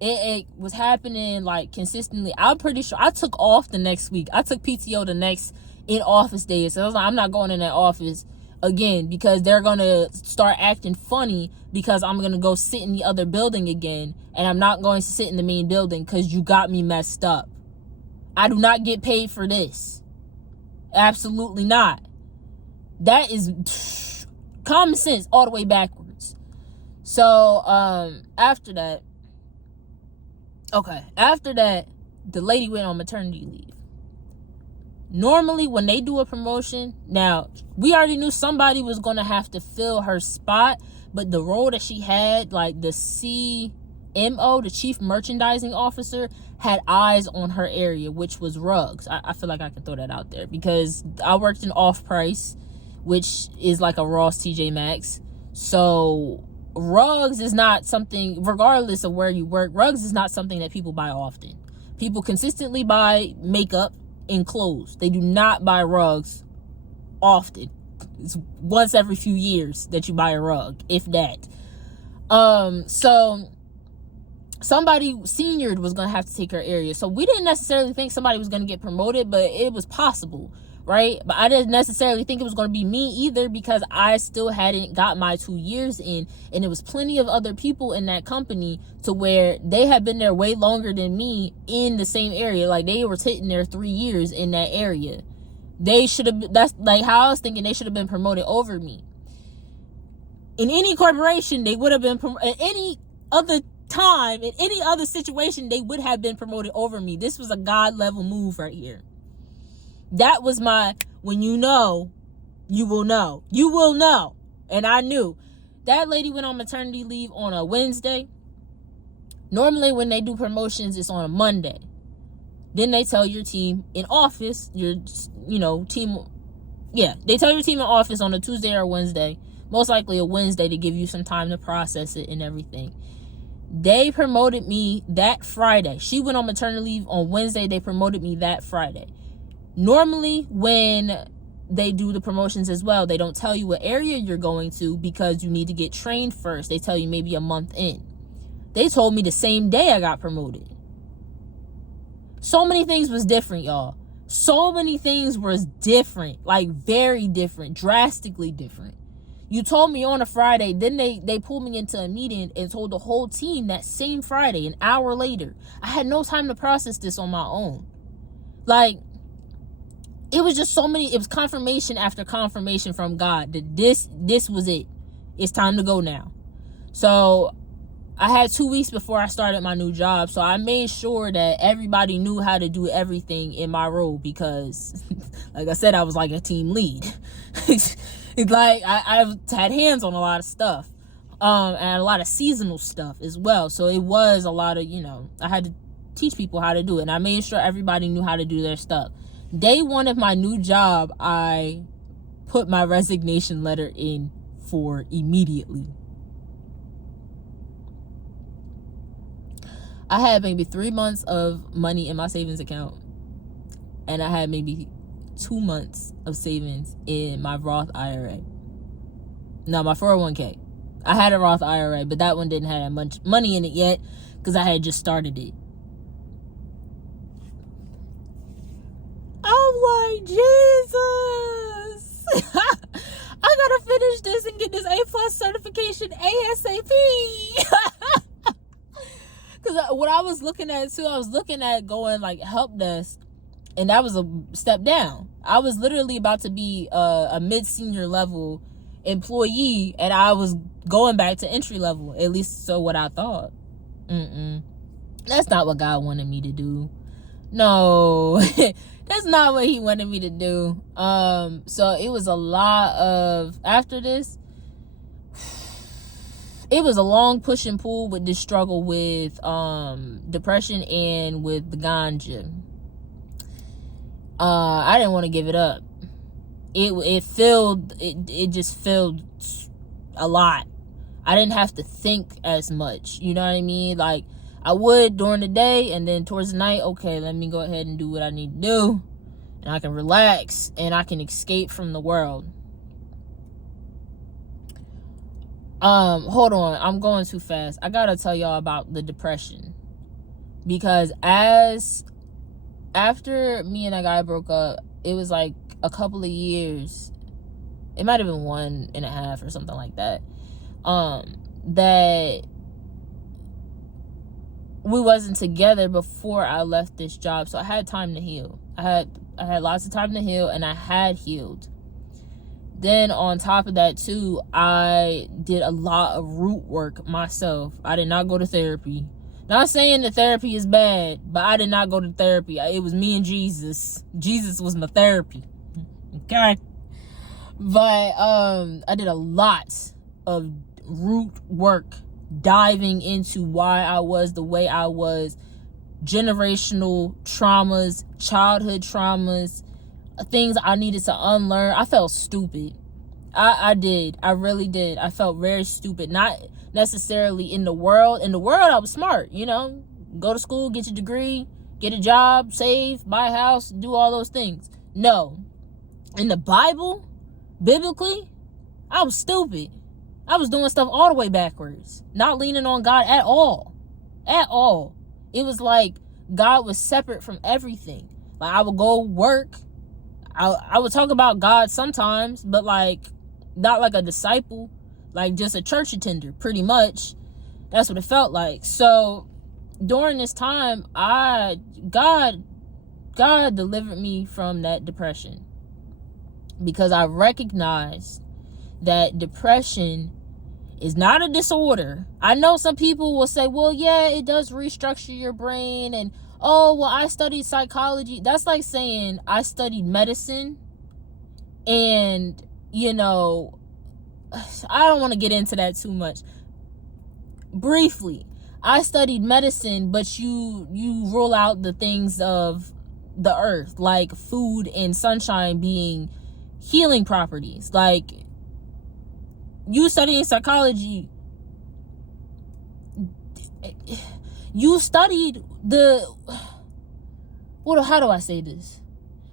it was happening, like, consistently. I'm pretty sure I took off the next week. I took PTO the next in-office days. So I was like, I'm not going in that office again because they're going to start acting funny because I'm going to go sit in the other building again, and I'm not going to sit in the main building because you got me messed up. I do not get paid for this. Absolutely not. That is common sense all the way backwards. So, after that, the lady went on maternity leave. Normally, when they do a promotion, now, we already knew somebody was going to have to fill her spot, but the role that she had, like the CMO, the Chief Merchandising Officer, had eyes on her area, which was rugs. I feel like I can throw that out there because I worked in off-price, which is like a Ross, TJ Maxx. So rugs is not something, regardless of where you work, rugs is not something that people buy often. People consistently buy makeup and clothes. They do not buy rugs often. It's once every few years that you buy a rug, if that. So somebody seniored was going to have to take her area. So we didn't necessarily think somebody was going to get promoted, but it was possible. Right? But I didn't necessarily think it was going to be me either because I still hadn't got my 2 years in, and there was plenty of other people in that company to where they had been there way longer than me in the same area. Like, they were hitting their 3 years in that area. They should have, that's like how I was thinking, they should have been promoted over me. In any corporation, they would have been at any other time, in any other situation, they would have been promoted over me. This was a God level move right here. That was my, when you know, you will know. You will know. And I knew. That lady went on maternity leave on a Wednesday. Normally when they do promotions, it's on a Monday. Then they tell your team in office, team, they tell your team in office on a Tuesday or Wednesday. Most likely a Wednesday to give you some time to process it and everything. They promoted me that Friday. She went on maternity leave on Wednesday. They promoted me that Friday. Normally, when they do the promotions as well, they don't tell you what area you're going to because you need to get trained first. They tell you maybe a month in. They told me the same day I got promoted. So many things was different, y'all. So many things was different, like very different, drastically different. You told me on a Friday, then they pulled me into a meeting and told the whole team that same Friday, an hour later. I had no time to process this on my own. Like, it was just so many, it was confirmation after confirmation from God that this was it. It's time to go now. So I had 2 weeks before I started my new job. So I made sure that everybody knew how to do everything in my role because, like I said, I was like a team lead. It's like I've had hands on a lot of stuff. And a lot of seasonal stuff as well. So it was a lot of, I had to teach people how to do it. And I made sure everybody knew how to do their stuff. Day one of my new job, I put my resignation letter in for immediately. I had maybe 3 months of money in my savings account, and I had maybe 2 months of savings in my Roth IRA. No, my 401k. I had a Roth IRA, but that one didn't have much money in it yet because I had just started it. I'm like, Jesus, I gotta finish this and get this A+ certification ASAP. Because what I was looking at too, I was looking at going like help desk, and that was a step down. I was literally about to be a mid-senior level employee, and I was going back to entry level, at least so what I thought. That's not what God wanted me to do. No, that's not what he wanted me to do. So it was a lot of, after this, it was a long push and pull with this struggle with depression and with the ganja. I didn't want to give it up. It just filled a lot. I didn't have to think as much, you know what I mean? Like, I would during the day, and then towards the night, okay, let me go ahead and do what I need to do, and I can relax, and I can escape from the world. Hold on, I'm going too fast. I gotta tell y'all about the depression, because after me and that guy broke up, it was like a couple of years, it might have been 1.5 or something like that, that we wasn't together before I left this job. So I had time to heal. I had lots of time to heal, and I had healed. Then on top of that too, I did a lot of root work myself. I did not go to therapy. Not saying that therapy is bad, but I did not go to therapy. It was me and Jesus. Jesus was my therapy. Okay? But I did a lot of root work, diving into why I was the way I was, generational traumas, childhood traumas, things I needed to unlearn. I felt stupid. I did. I really did. I felt very stupid. Not necessarily in the world. In the world, I was smart, you know. Go to school, get your degree, get a job, save, buy a house, do all those things. No. In the Bible, biblically, I was stupid. I was doing stuff all the way backwards. Not leaning on God at all. At all. It was like God was separate from everything. Like, I would go work. I would talk about God sometimes, but like, not like a disciple. Like, just a church attender, pretty much. That's what it felt like. So, during this time, God delivered me from that depression. Because I recognized that depression is not a disorder. I know some people will say, well, yeah, it does restructure your brain, and oh, well, I studied psychology. That's like saying I studied medicine, and, you know, I don't want to get into that too much. Briefly, I studied medicine, but you rule out the things of the earth, like food and sunshine being healing properties. Like, you studying psychology, you studied how do I say this?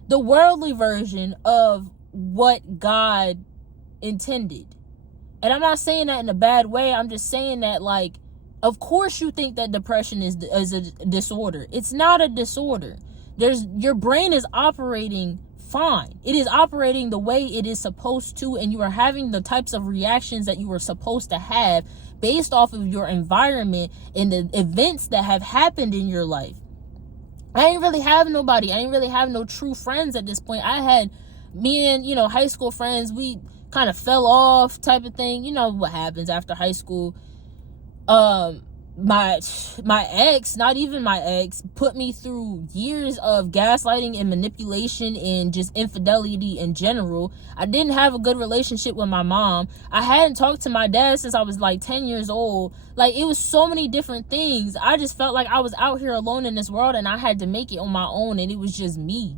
The worldly version of what God intended. And I'm not saying that in a bad way. I'm just saying that, like, of course you think that depression is a disorder. It's not a disorder. Your brain is operating fine. It is operating the way it is supposed to, and you are having the types of reactions that you were supposed to have based off of your environment and the events that have happened in your life. I ain't really have nobody. I ain't really have no true friends at this point. I had me and, high school friends. We kind of fell off type of thing. You know what happens after high school. My ex, not even my ex, put me through years of gaslighting and manipulation and just infidelity in general. I didn't have a good relationship with my mom. I hadn't talked to my dad since I was like 10 years old. Like, it was so many different things. I just felt like I was out here alone in this world, and I had to make it on my own, and it was just me.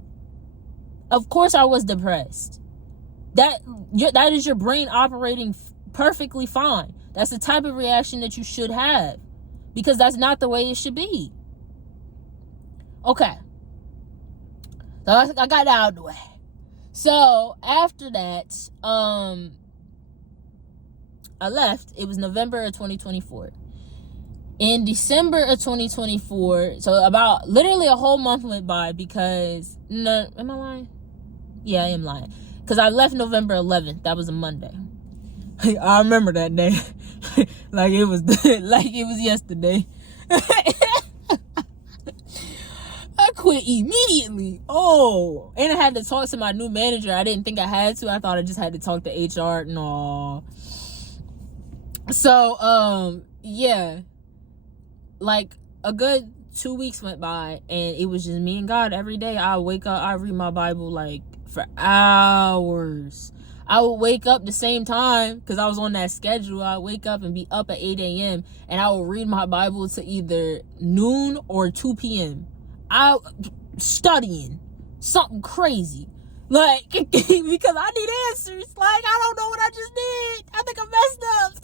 Of course I was depressed. That is your brain operating perfectly fine. That's the type of reaction that you should have, because that's not the way it should be. Okay, so I got that out of the way. So after that, I left. It was November of 2024. In December of 2024, so about literally a whole month went by, because, no, am I lying? Yeah, I am lying. Because I left November 11th. That was a Monday. I remember that day. like it was yesterday. I quit immediately. Oh, and I had to talk to my new manager. I didn't think I had to. I thought I just had to talk to HR. No. So, yeah. Like a good 2 weeks went by, and it was just me and God every day. I would wake up, I read my Bible like for hours. I would wake up the same time because I was on that schedule. I would wake up and be up at 8 a.m. and I would read my Bible to either noon or 2 p.m. I studying something crazy. Like, because I need answers. Like, I don't know what I just did. I think I messed up.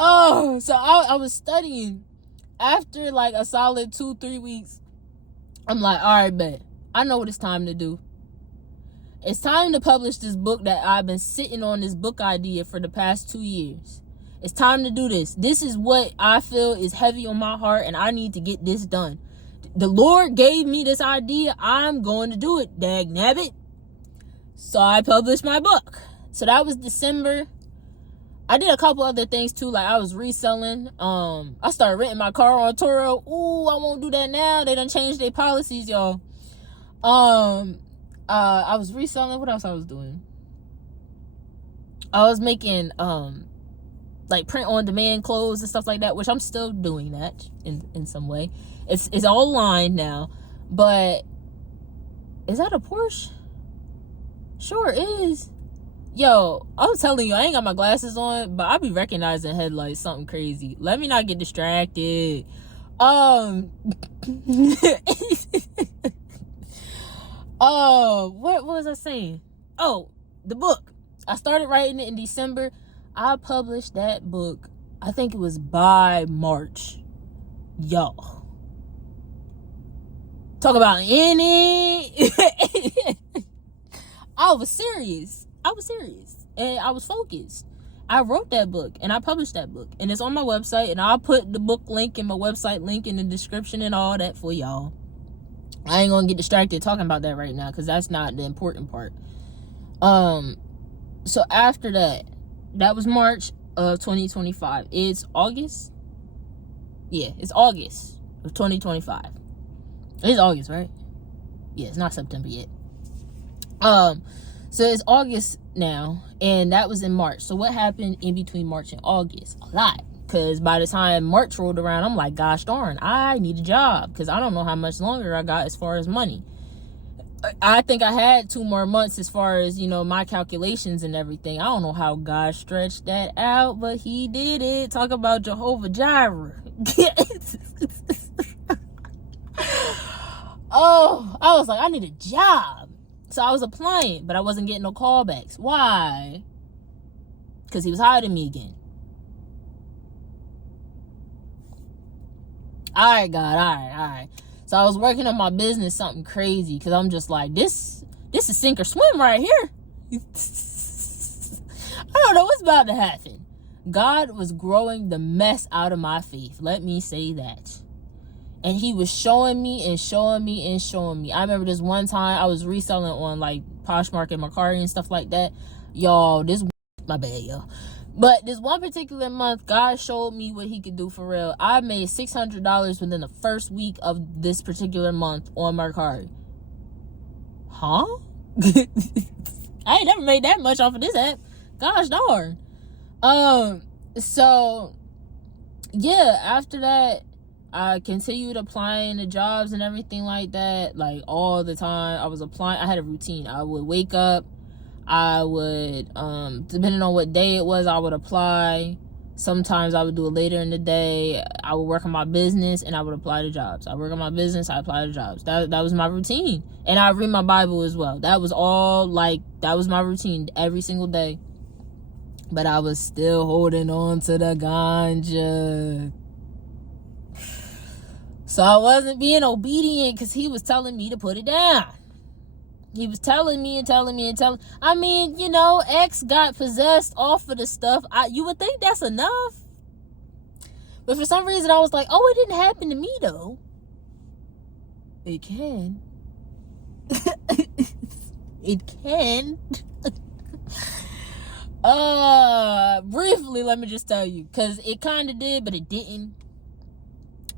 Oh, so I was studying. After like a solid 2-3 weeks, I'm like, all right, bet. I know what it's time to do. It's time to publish this book that I've been sitting on, this book idea for the past 2 years. It's time to do this. This is what I feel is heavy on my heart, and I need to get this done. The Lord gave me this idea. I'm going to do it, dag nabbit. So I published my book. So that was December. I did a couple other things too, like I was reselling. I started renting my car on Turo. Ooh, I won't do that now. They done changed their policies, y'all. I was reselling. What else I was doing? I was making like print on demand clothes and stuff like that, which I'm still doing that in some way. It's all online now, but is that a Porsche? Sure is. Yo, I'm telling you, I ain't got my glasses on, but I be recognizing headlights, something crazy. Let me not get distracted. Oh, what was I saying? Oh, the book. I started writing it in December. I published that book, I think it was by March. Yo. Talk about any. I was serious. And I was focused. I wrote that book and I published that book, and it's on my website, and I'll put the book link and my website link in the description and all that for y'all. I ain't gonna get distracted talking about that right now because that's not the important part. So after that was March of 2025. It's August. Yeah, it's August of 2025. It's August, right? Yeah, it's not September yet. So it's August now, and that was in March. So what happened in between March and August? A lot. Because by the time March rolled around, I'm like, gosh darn, I need a job. Because I don't know how much longer I got as far as money. I think I had 2 more months as far as, my calculations and everything. I don't know how God stretched that out, but he did it. Talk about Jehovah Jireh. Oh, I was like, I need a job. So I was applying, but I wasn't getting no callbacks. Why? Because he was hiding me again. All right, God. All right. So I was working on my business, something crazy, because I'm just like, this is sink or swim right here. I don't know what's about to happen. God was growing the mess out of my faith. Let me say that. And he was showing me. I remember this one time I was reselling on like Poshmark and Mercari and stuff like that. Y'all, my bad, y'all. But this one particular month, God showed me what he could do for real. I made $600 within the first week of this particular month on Mercari. Huh? I ain't never made that much off of this app. Gosh darn. So yeah, after that, I continued applying to jobs and everything like that, like all the time. I was applying. I had a routine. I would wake up. I would, depending on what day it was, I would apply. Sometimes I would do it later in the day. I would work on my business and I would apply to jobs. I work on my business, I apply to jobs. That was my routine. And I read my Bible as well. That was all, like, that was my routine every single day. But I was still holding on to the ganja. So I wasn't being obedient because he was telling me to put it down. He was telling me. I mean, you know, X got possessed off of the stuff. You would think that's enough. But for some reason, I was like, oh, it didn't happen to me, though. It can. It can. Briefly, let me just tell you. Because it kind of did, but it didn't.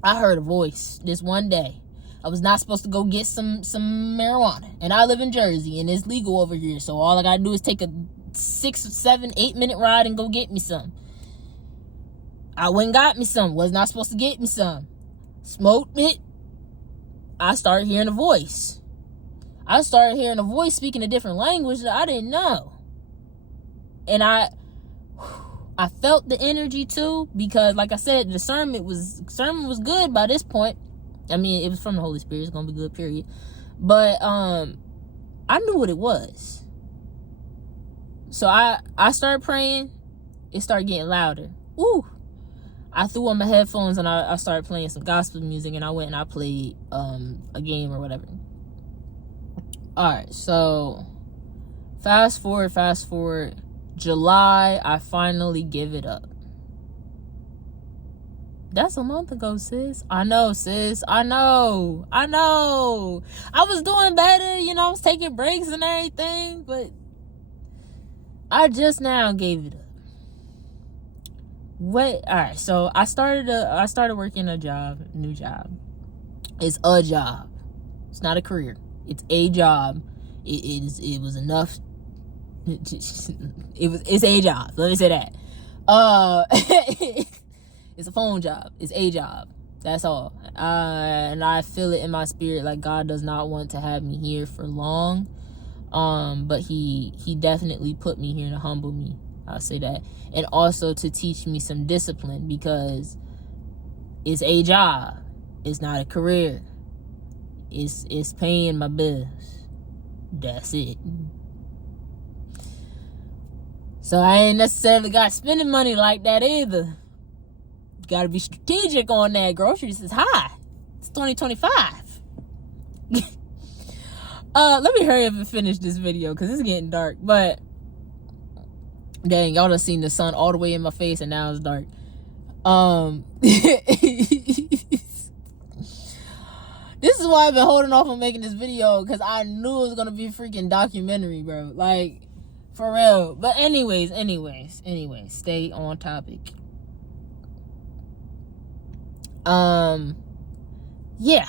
I heard a voice this one day. I was not supposed to go get some marijuana. And I live in Jersey, and it's legal over here. So all I gotta do is take a 6, 7, 8 minute ride and go get me some. I went and got me some. Was not supposed to get me some. Smoked it. I started hearing a voice. I started hearing a voice speaking a different language that I didn't know. And I felt the energy too, because like I said, the sermon was good by this point. I mean, it was from the Holy Spirit. It's gonna be good, period. But I knew what it was. So I started praying. It started getting louder. Ooh. I threw on my headphones and I started playing some gospel music, and I went and I played a game or whatever. Alright, so fast forward. July, I finally give it up. That's a month ago, sis. I know, sis. I know. I was doing better, you know, I was taking breaks and everything, but I just now gave it up. Alright, so I started working a new job. It's a job. It's not a career. It's a job. It was enough. It's a job. Let me say that. It's a phone job. It's a job. That's all. And I feel it in my spirit, like God does not want to have me here for long. But he definitely put me here to humble me. I'll say that. And also to teach me some discipline, because it's a job. It's not a career. It's paying my bills. That's it. So I ain't necessarily got spending money like that either. Gotta be strategic on that. Groceries is high. It's 2025. Let me hurry up and finish this video because it's getting dark. But dang, y'all done seen the sun all the way in my face and now it's dark. This is why I've been holding off on making this video, because I knew it was gonna be a freaking documentary, bro. Like, for real. But anyways, stay on topic. Yeah.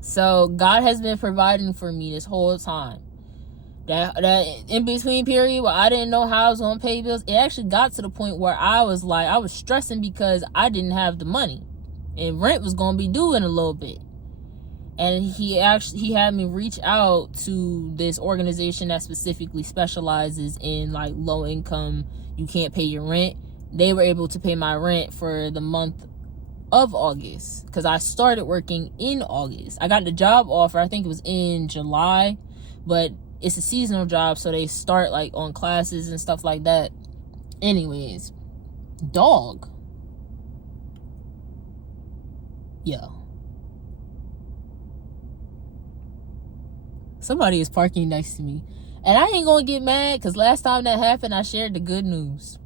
So God has been providing for me this whole time. That in between period where I didn't know how I was gonna pay bills, it actually got to the point where I was stressing because I didn't have the money, and rent was gonna be due in a little bit. And he had me reach out to this organization that specifically specializes in like low income, you can't pay your rent. They were able to pay my rent for the month of August, because I started working in August. I got the job offer, I think it was in July, but it's a seasonal job, so they start like on classes and stuff like that. Anyways, dog. Yo. Somebody is parking next to me. And I ain't gonna get mad, because last time that happened, I shared the good news.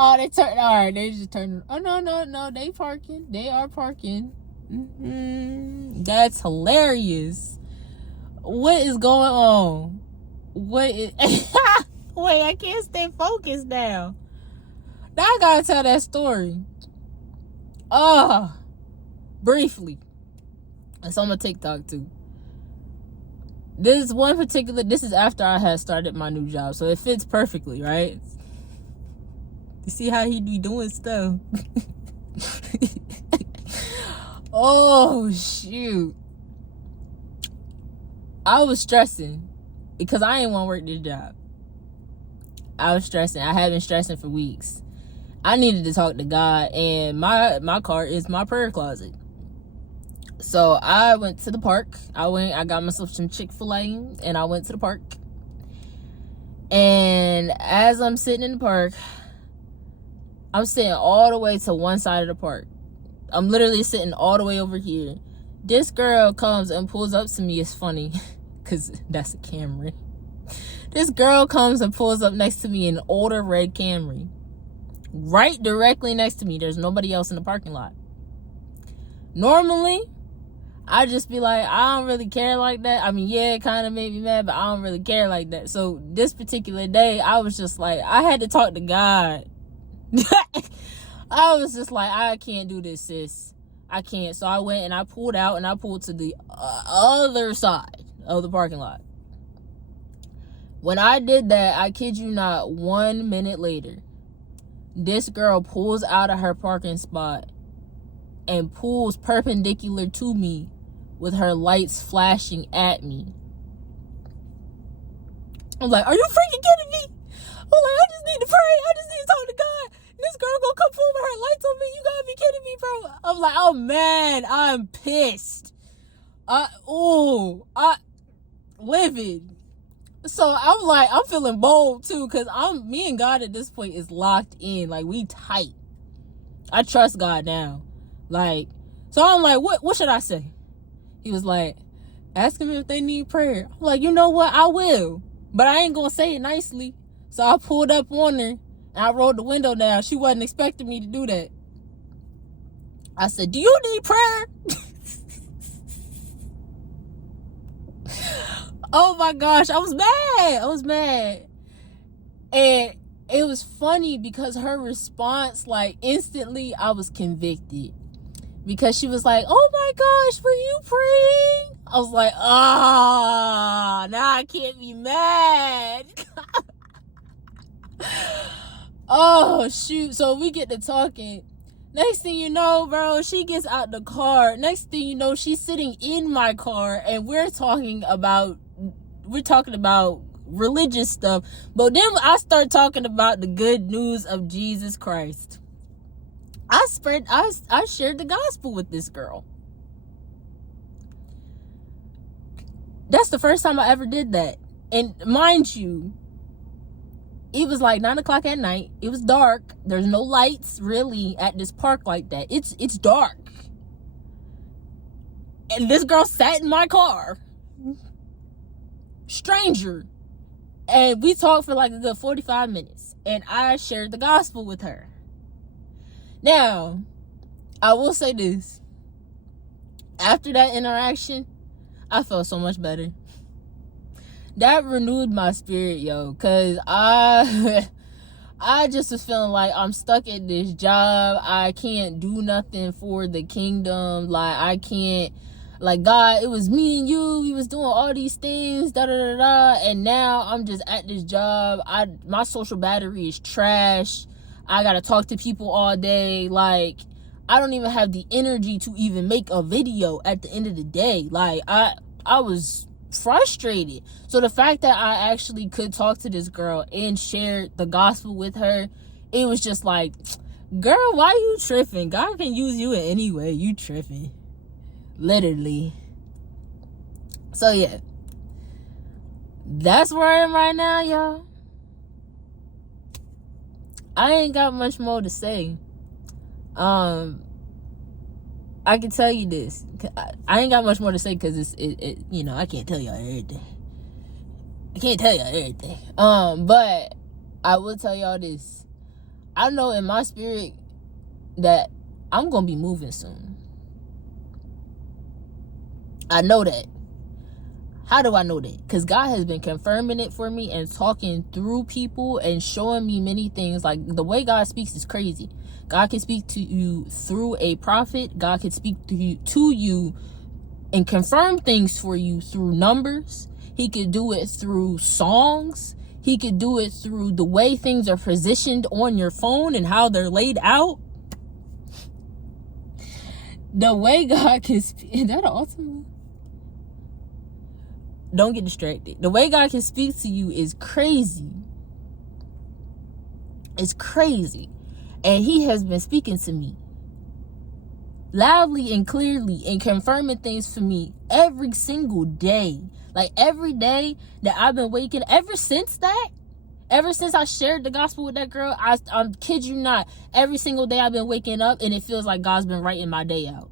Oh, they turned. All right, they just turned. Oh, no. They parking. They are parking. That's hilarious. What is going on? Wait, I can't stay focused now. Now I gotta tell that story. Briefly. It's on my TikTok too. This is after I had started my new job, so it fits perfectly, right? You see how he be doing stuff? Oh, shoot. I was stressing because I ain't want to work this job. I was stressing. I had been stressing for weeks. I needed to talk to God, and my car is my prayer closet. So I went to the park. I got myself some Chick-fil-A, and I went to the park. And as I'm sitting in the park, I'm sitting all the way to one side of the park. I'm literally sitting all the way over here. This girl comes and pulls up to me. It's funny, because that's a Camry. This girl comes and pulls up next to me in an older red Camry. Right directly next to me. There's nobody else in the parking lot. Normally, I'd just be like, I don't really care like that. I mean, yeah, it kind of made me mad, but I don't really care like that. So this particular day, I was just like, I had to talk to God. I was just like, I can't do this, sis. I can't. So I went and I pulled out, and I pulled to the other side of the parking lot. When I did that, I kid you not, 1 minute later, this girl pulls out of her parking spot and pulls perpendicular to me with her lights flashing at me. I'm like, are you freaking kidding me? I'm like, I just need to pray. I just need to talk to God. This girl gonna come pull with her lights on me. You gotta be kidding me, bro. I'm like, oh man, I'm pissed. Livid. So I'm like, I'm feeling bold too, because me and God at this point is locked in. Like, we tight. I trust God now. Like, so I'm like, what should I say? He was like, ask them if they need prayer. I'm like, you know what? I will. But I ain't gonna say it nicely. So I pulled up on her and I rolled the window down. She wasn't expecting me to do that. I said, do you need prayer? Oh my gosh, I was mad. And it was funny because her response, like, instantly I was convicted. Because she was like, oh my gosh, were you praying? I was like, now I can't be mad. Oh, shoot. So we get to talking. Next thing you know, bro, she gets out the car. Next thing you know, she's sitting in my car, and we're talking about religious stuff. But then I start talking about the good news of Jesus Christ. I shared the gospel with this girl. That's the first time I ever did that. And mind you, it was like 9 o'clock at night. It was dark. There's no lights really at this park like that. It's dark. And this girl sat in my car. Stranger. And we talked for like a good 45 minutes. And I shared the gospel with her. Now, I will say this. After that interaction, I felt so much better. That renewed my spirit, yo. Because I just was feeling like I'm stuck at this job. I can't do nothing for the kingdom. Like, I can't. Like, God, it was me and you. We was doing all these things, and now I'm just at this job. My social battery is trash. I gotta talk to people all day. Like, I don't even have the energy to even make a video at the end of the day. Like, I was frustrated. So the fact that I actually could talk to this girl and share the gospel with her, it was just like, girl, why you tripping? God can use you in any way. You tripping. Literally. So yeah, that's where I am right now, y'all. I ain't got much more to say. I can tell you this. I ain't got much more to say because it you know, I can't tell y'all everything. But I will tell y'all this. I know in my spirit that I'm gonna be moving soon. I know that. How do I know that? Because God has been confirming it for me and talking through people and showing me many things. Like, the way God speaks is crazy. God can speak to you through a prophet. God can speak to you and confirm things for you through numbers. He could do it through songs. He could do it through the way things are positioned on your phone and how they're laid out. The way God can speak. Is that an ultimate? Don't get distracted. The way God can speak to you is crazy. It's crazy. And he has been speaking to me loudly and clearly and confirming things for me every single day. Like every day that I've been waking, ever since I shared the gospel with that girl, I kid you not, every single day I've been waking up and it feels like God's been writing my day out.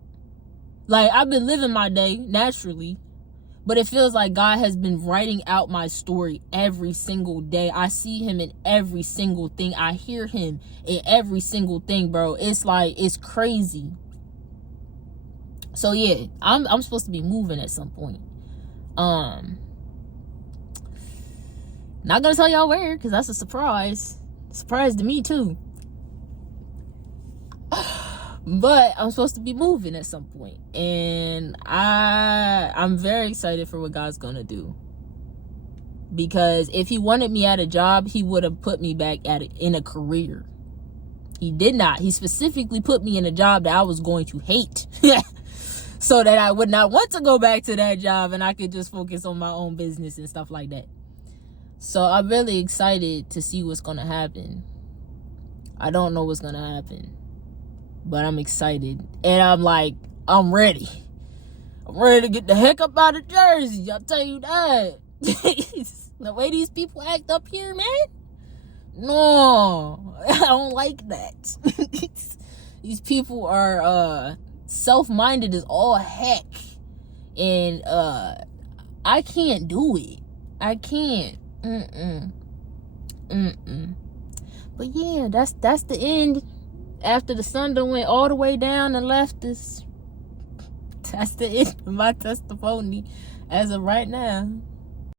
Like I've been living my day naturally, but it feels like God has been writing out my story every single day. I see him in every single thing. I hear him in every single thing, bro. It's like, it's crazy. So yeah, I'm supposed to be moving at some point. Not gonna tell y'all where, because that's a surprise. Surprise to me too. But I'm supposed to be moving at some point, and I'm very excited for what God's gonna do. Because if he wanted me at a job, he would have put me back at it in a career. He did not. He specifically put me in a job that I was going to hate. So that I would not want to go back to that job and I could just focus on my own business and stuff like that. So I'm really excited to see what's going to happen. I don't know what's going to happen, but I'm excited. And I'm like, I'm ready. I'm ready to get the heck up out of Jersey. I'll tell you that. The way these people act up here, man. No, I don't like that. These people are, self-minded as all heck, and I can't do it. I can't. But yeah, that's the end. After the sun done went all the way down and left us, that's the end of my testimony as of right now.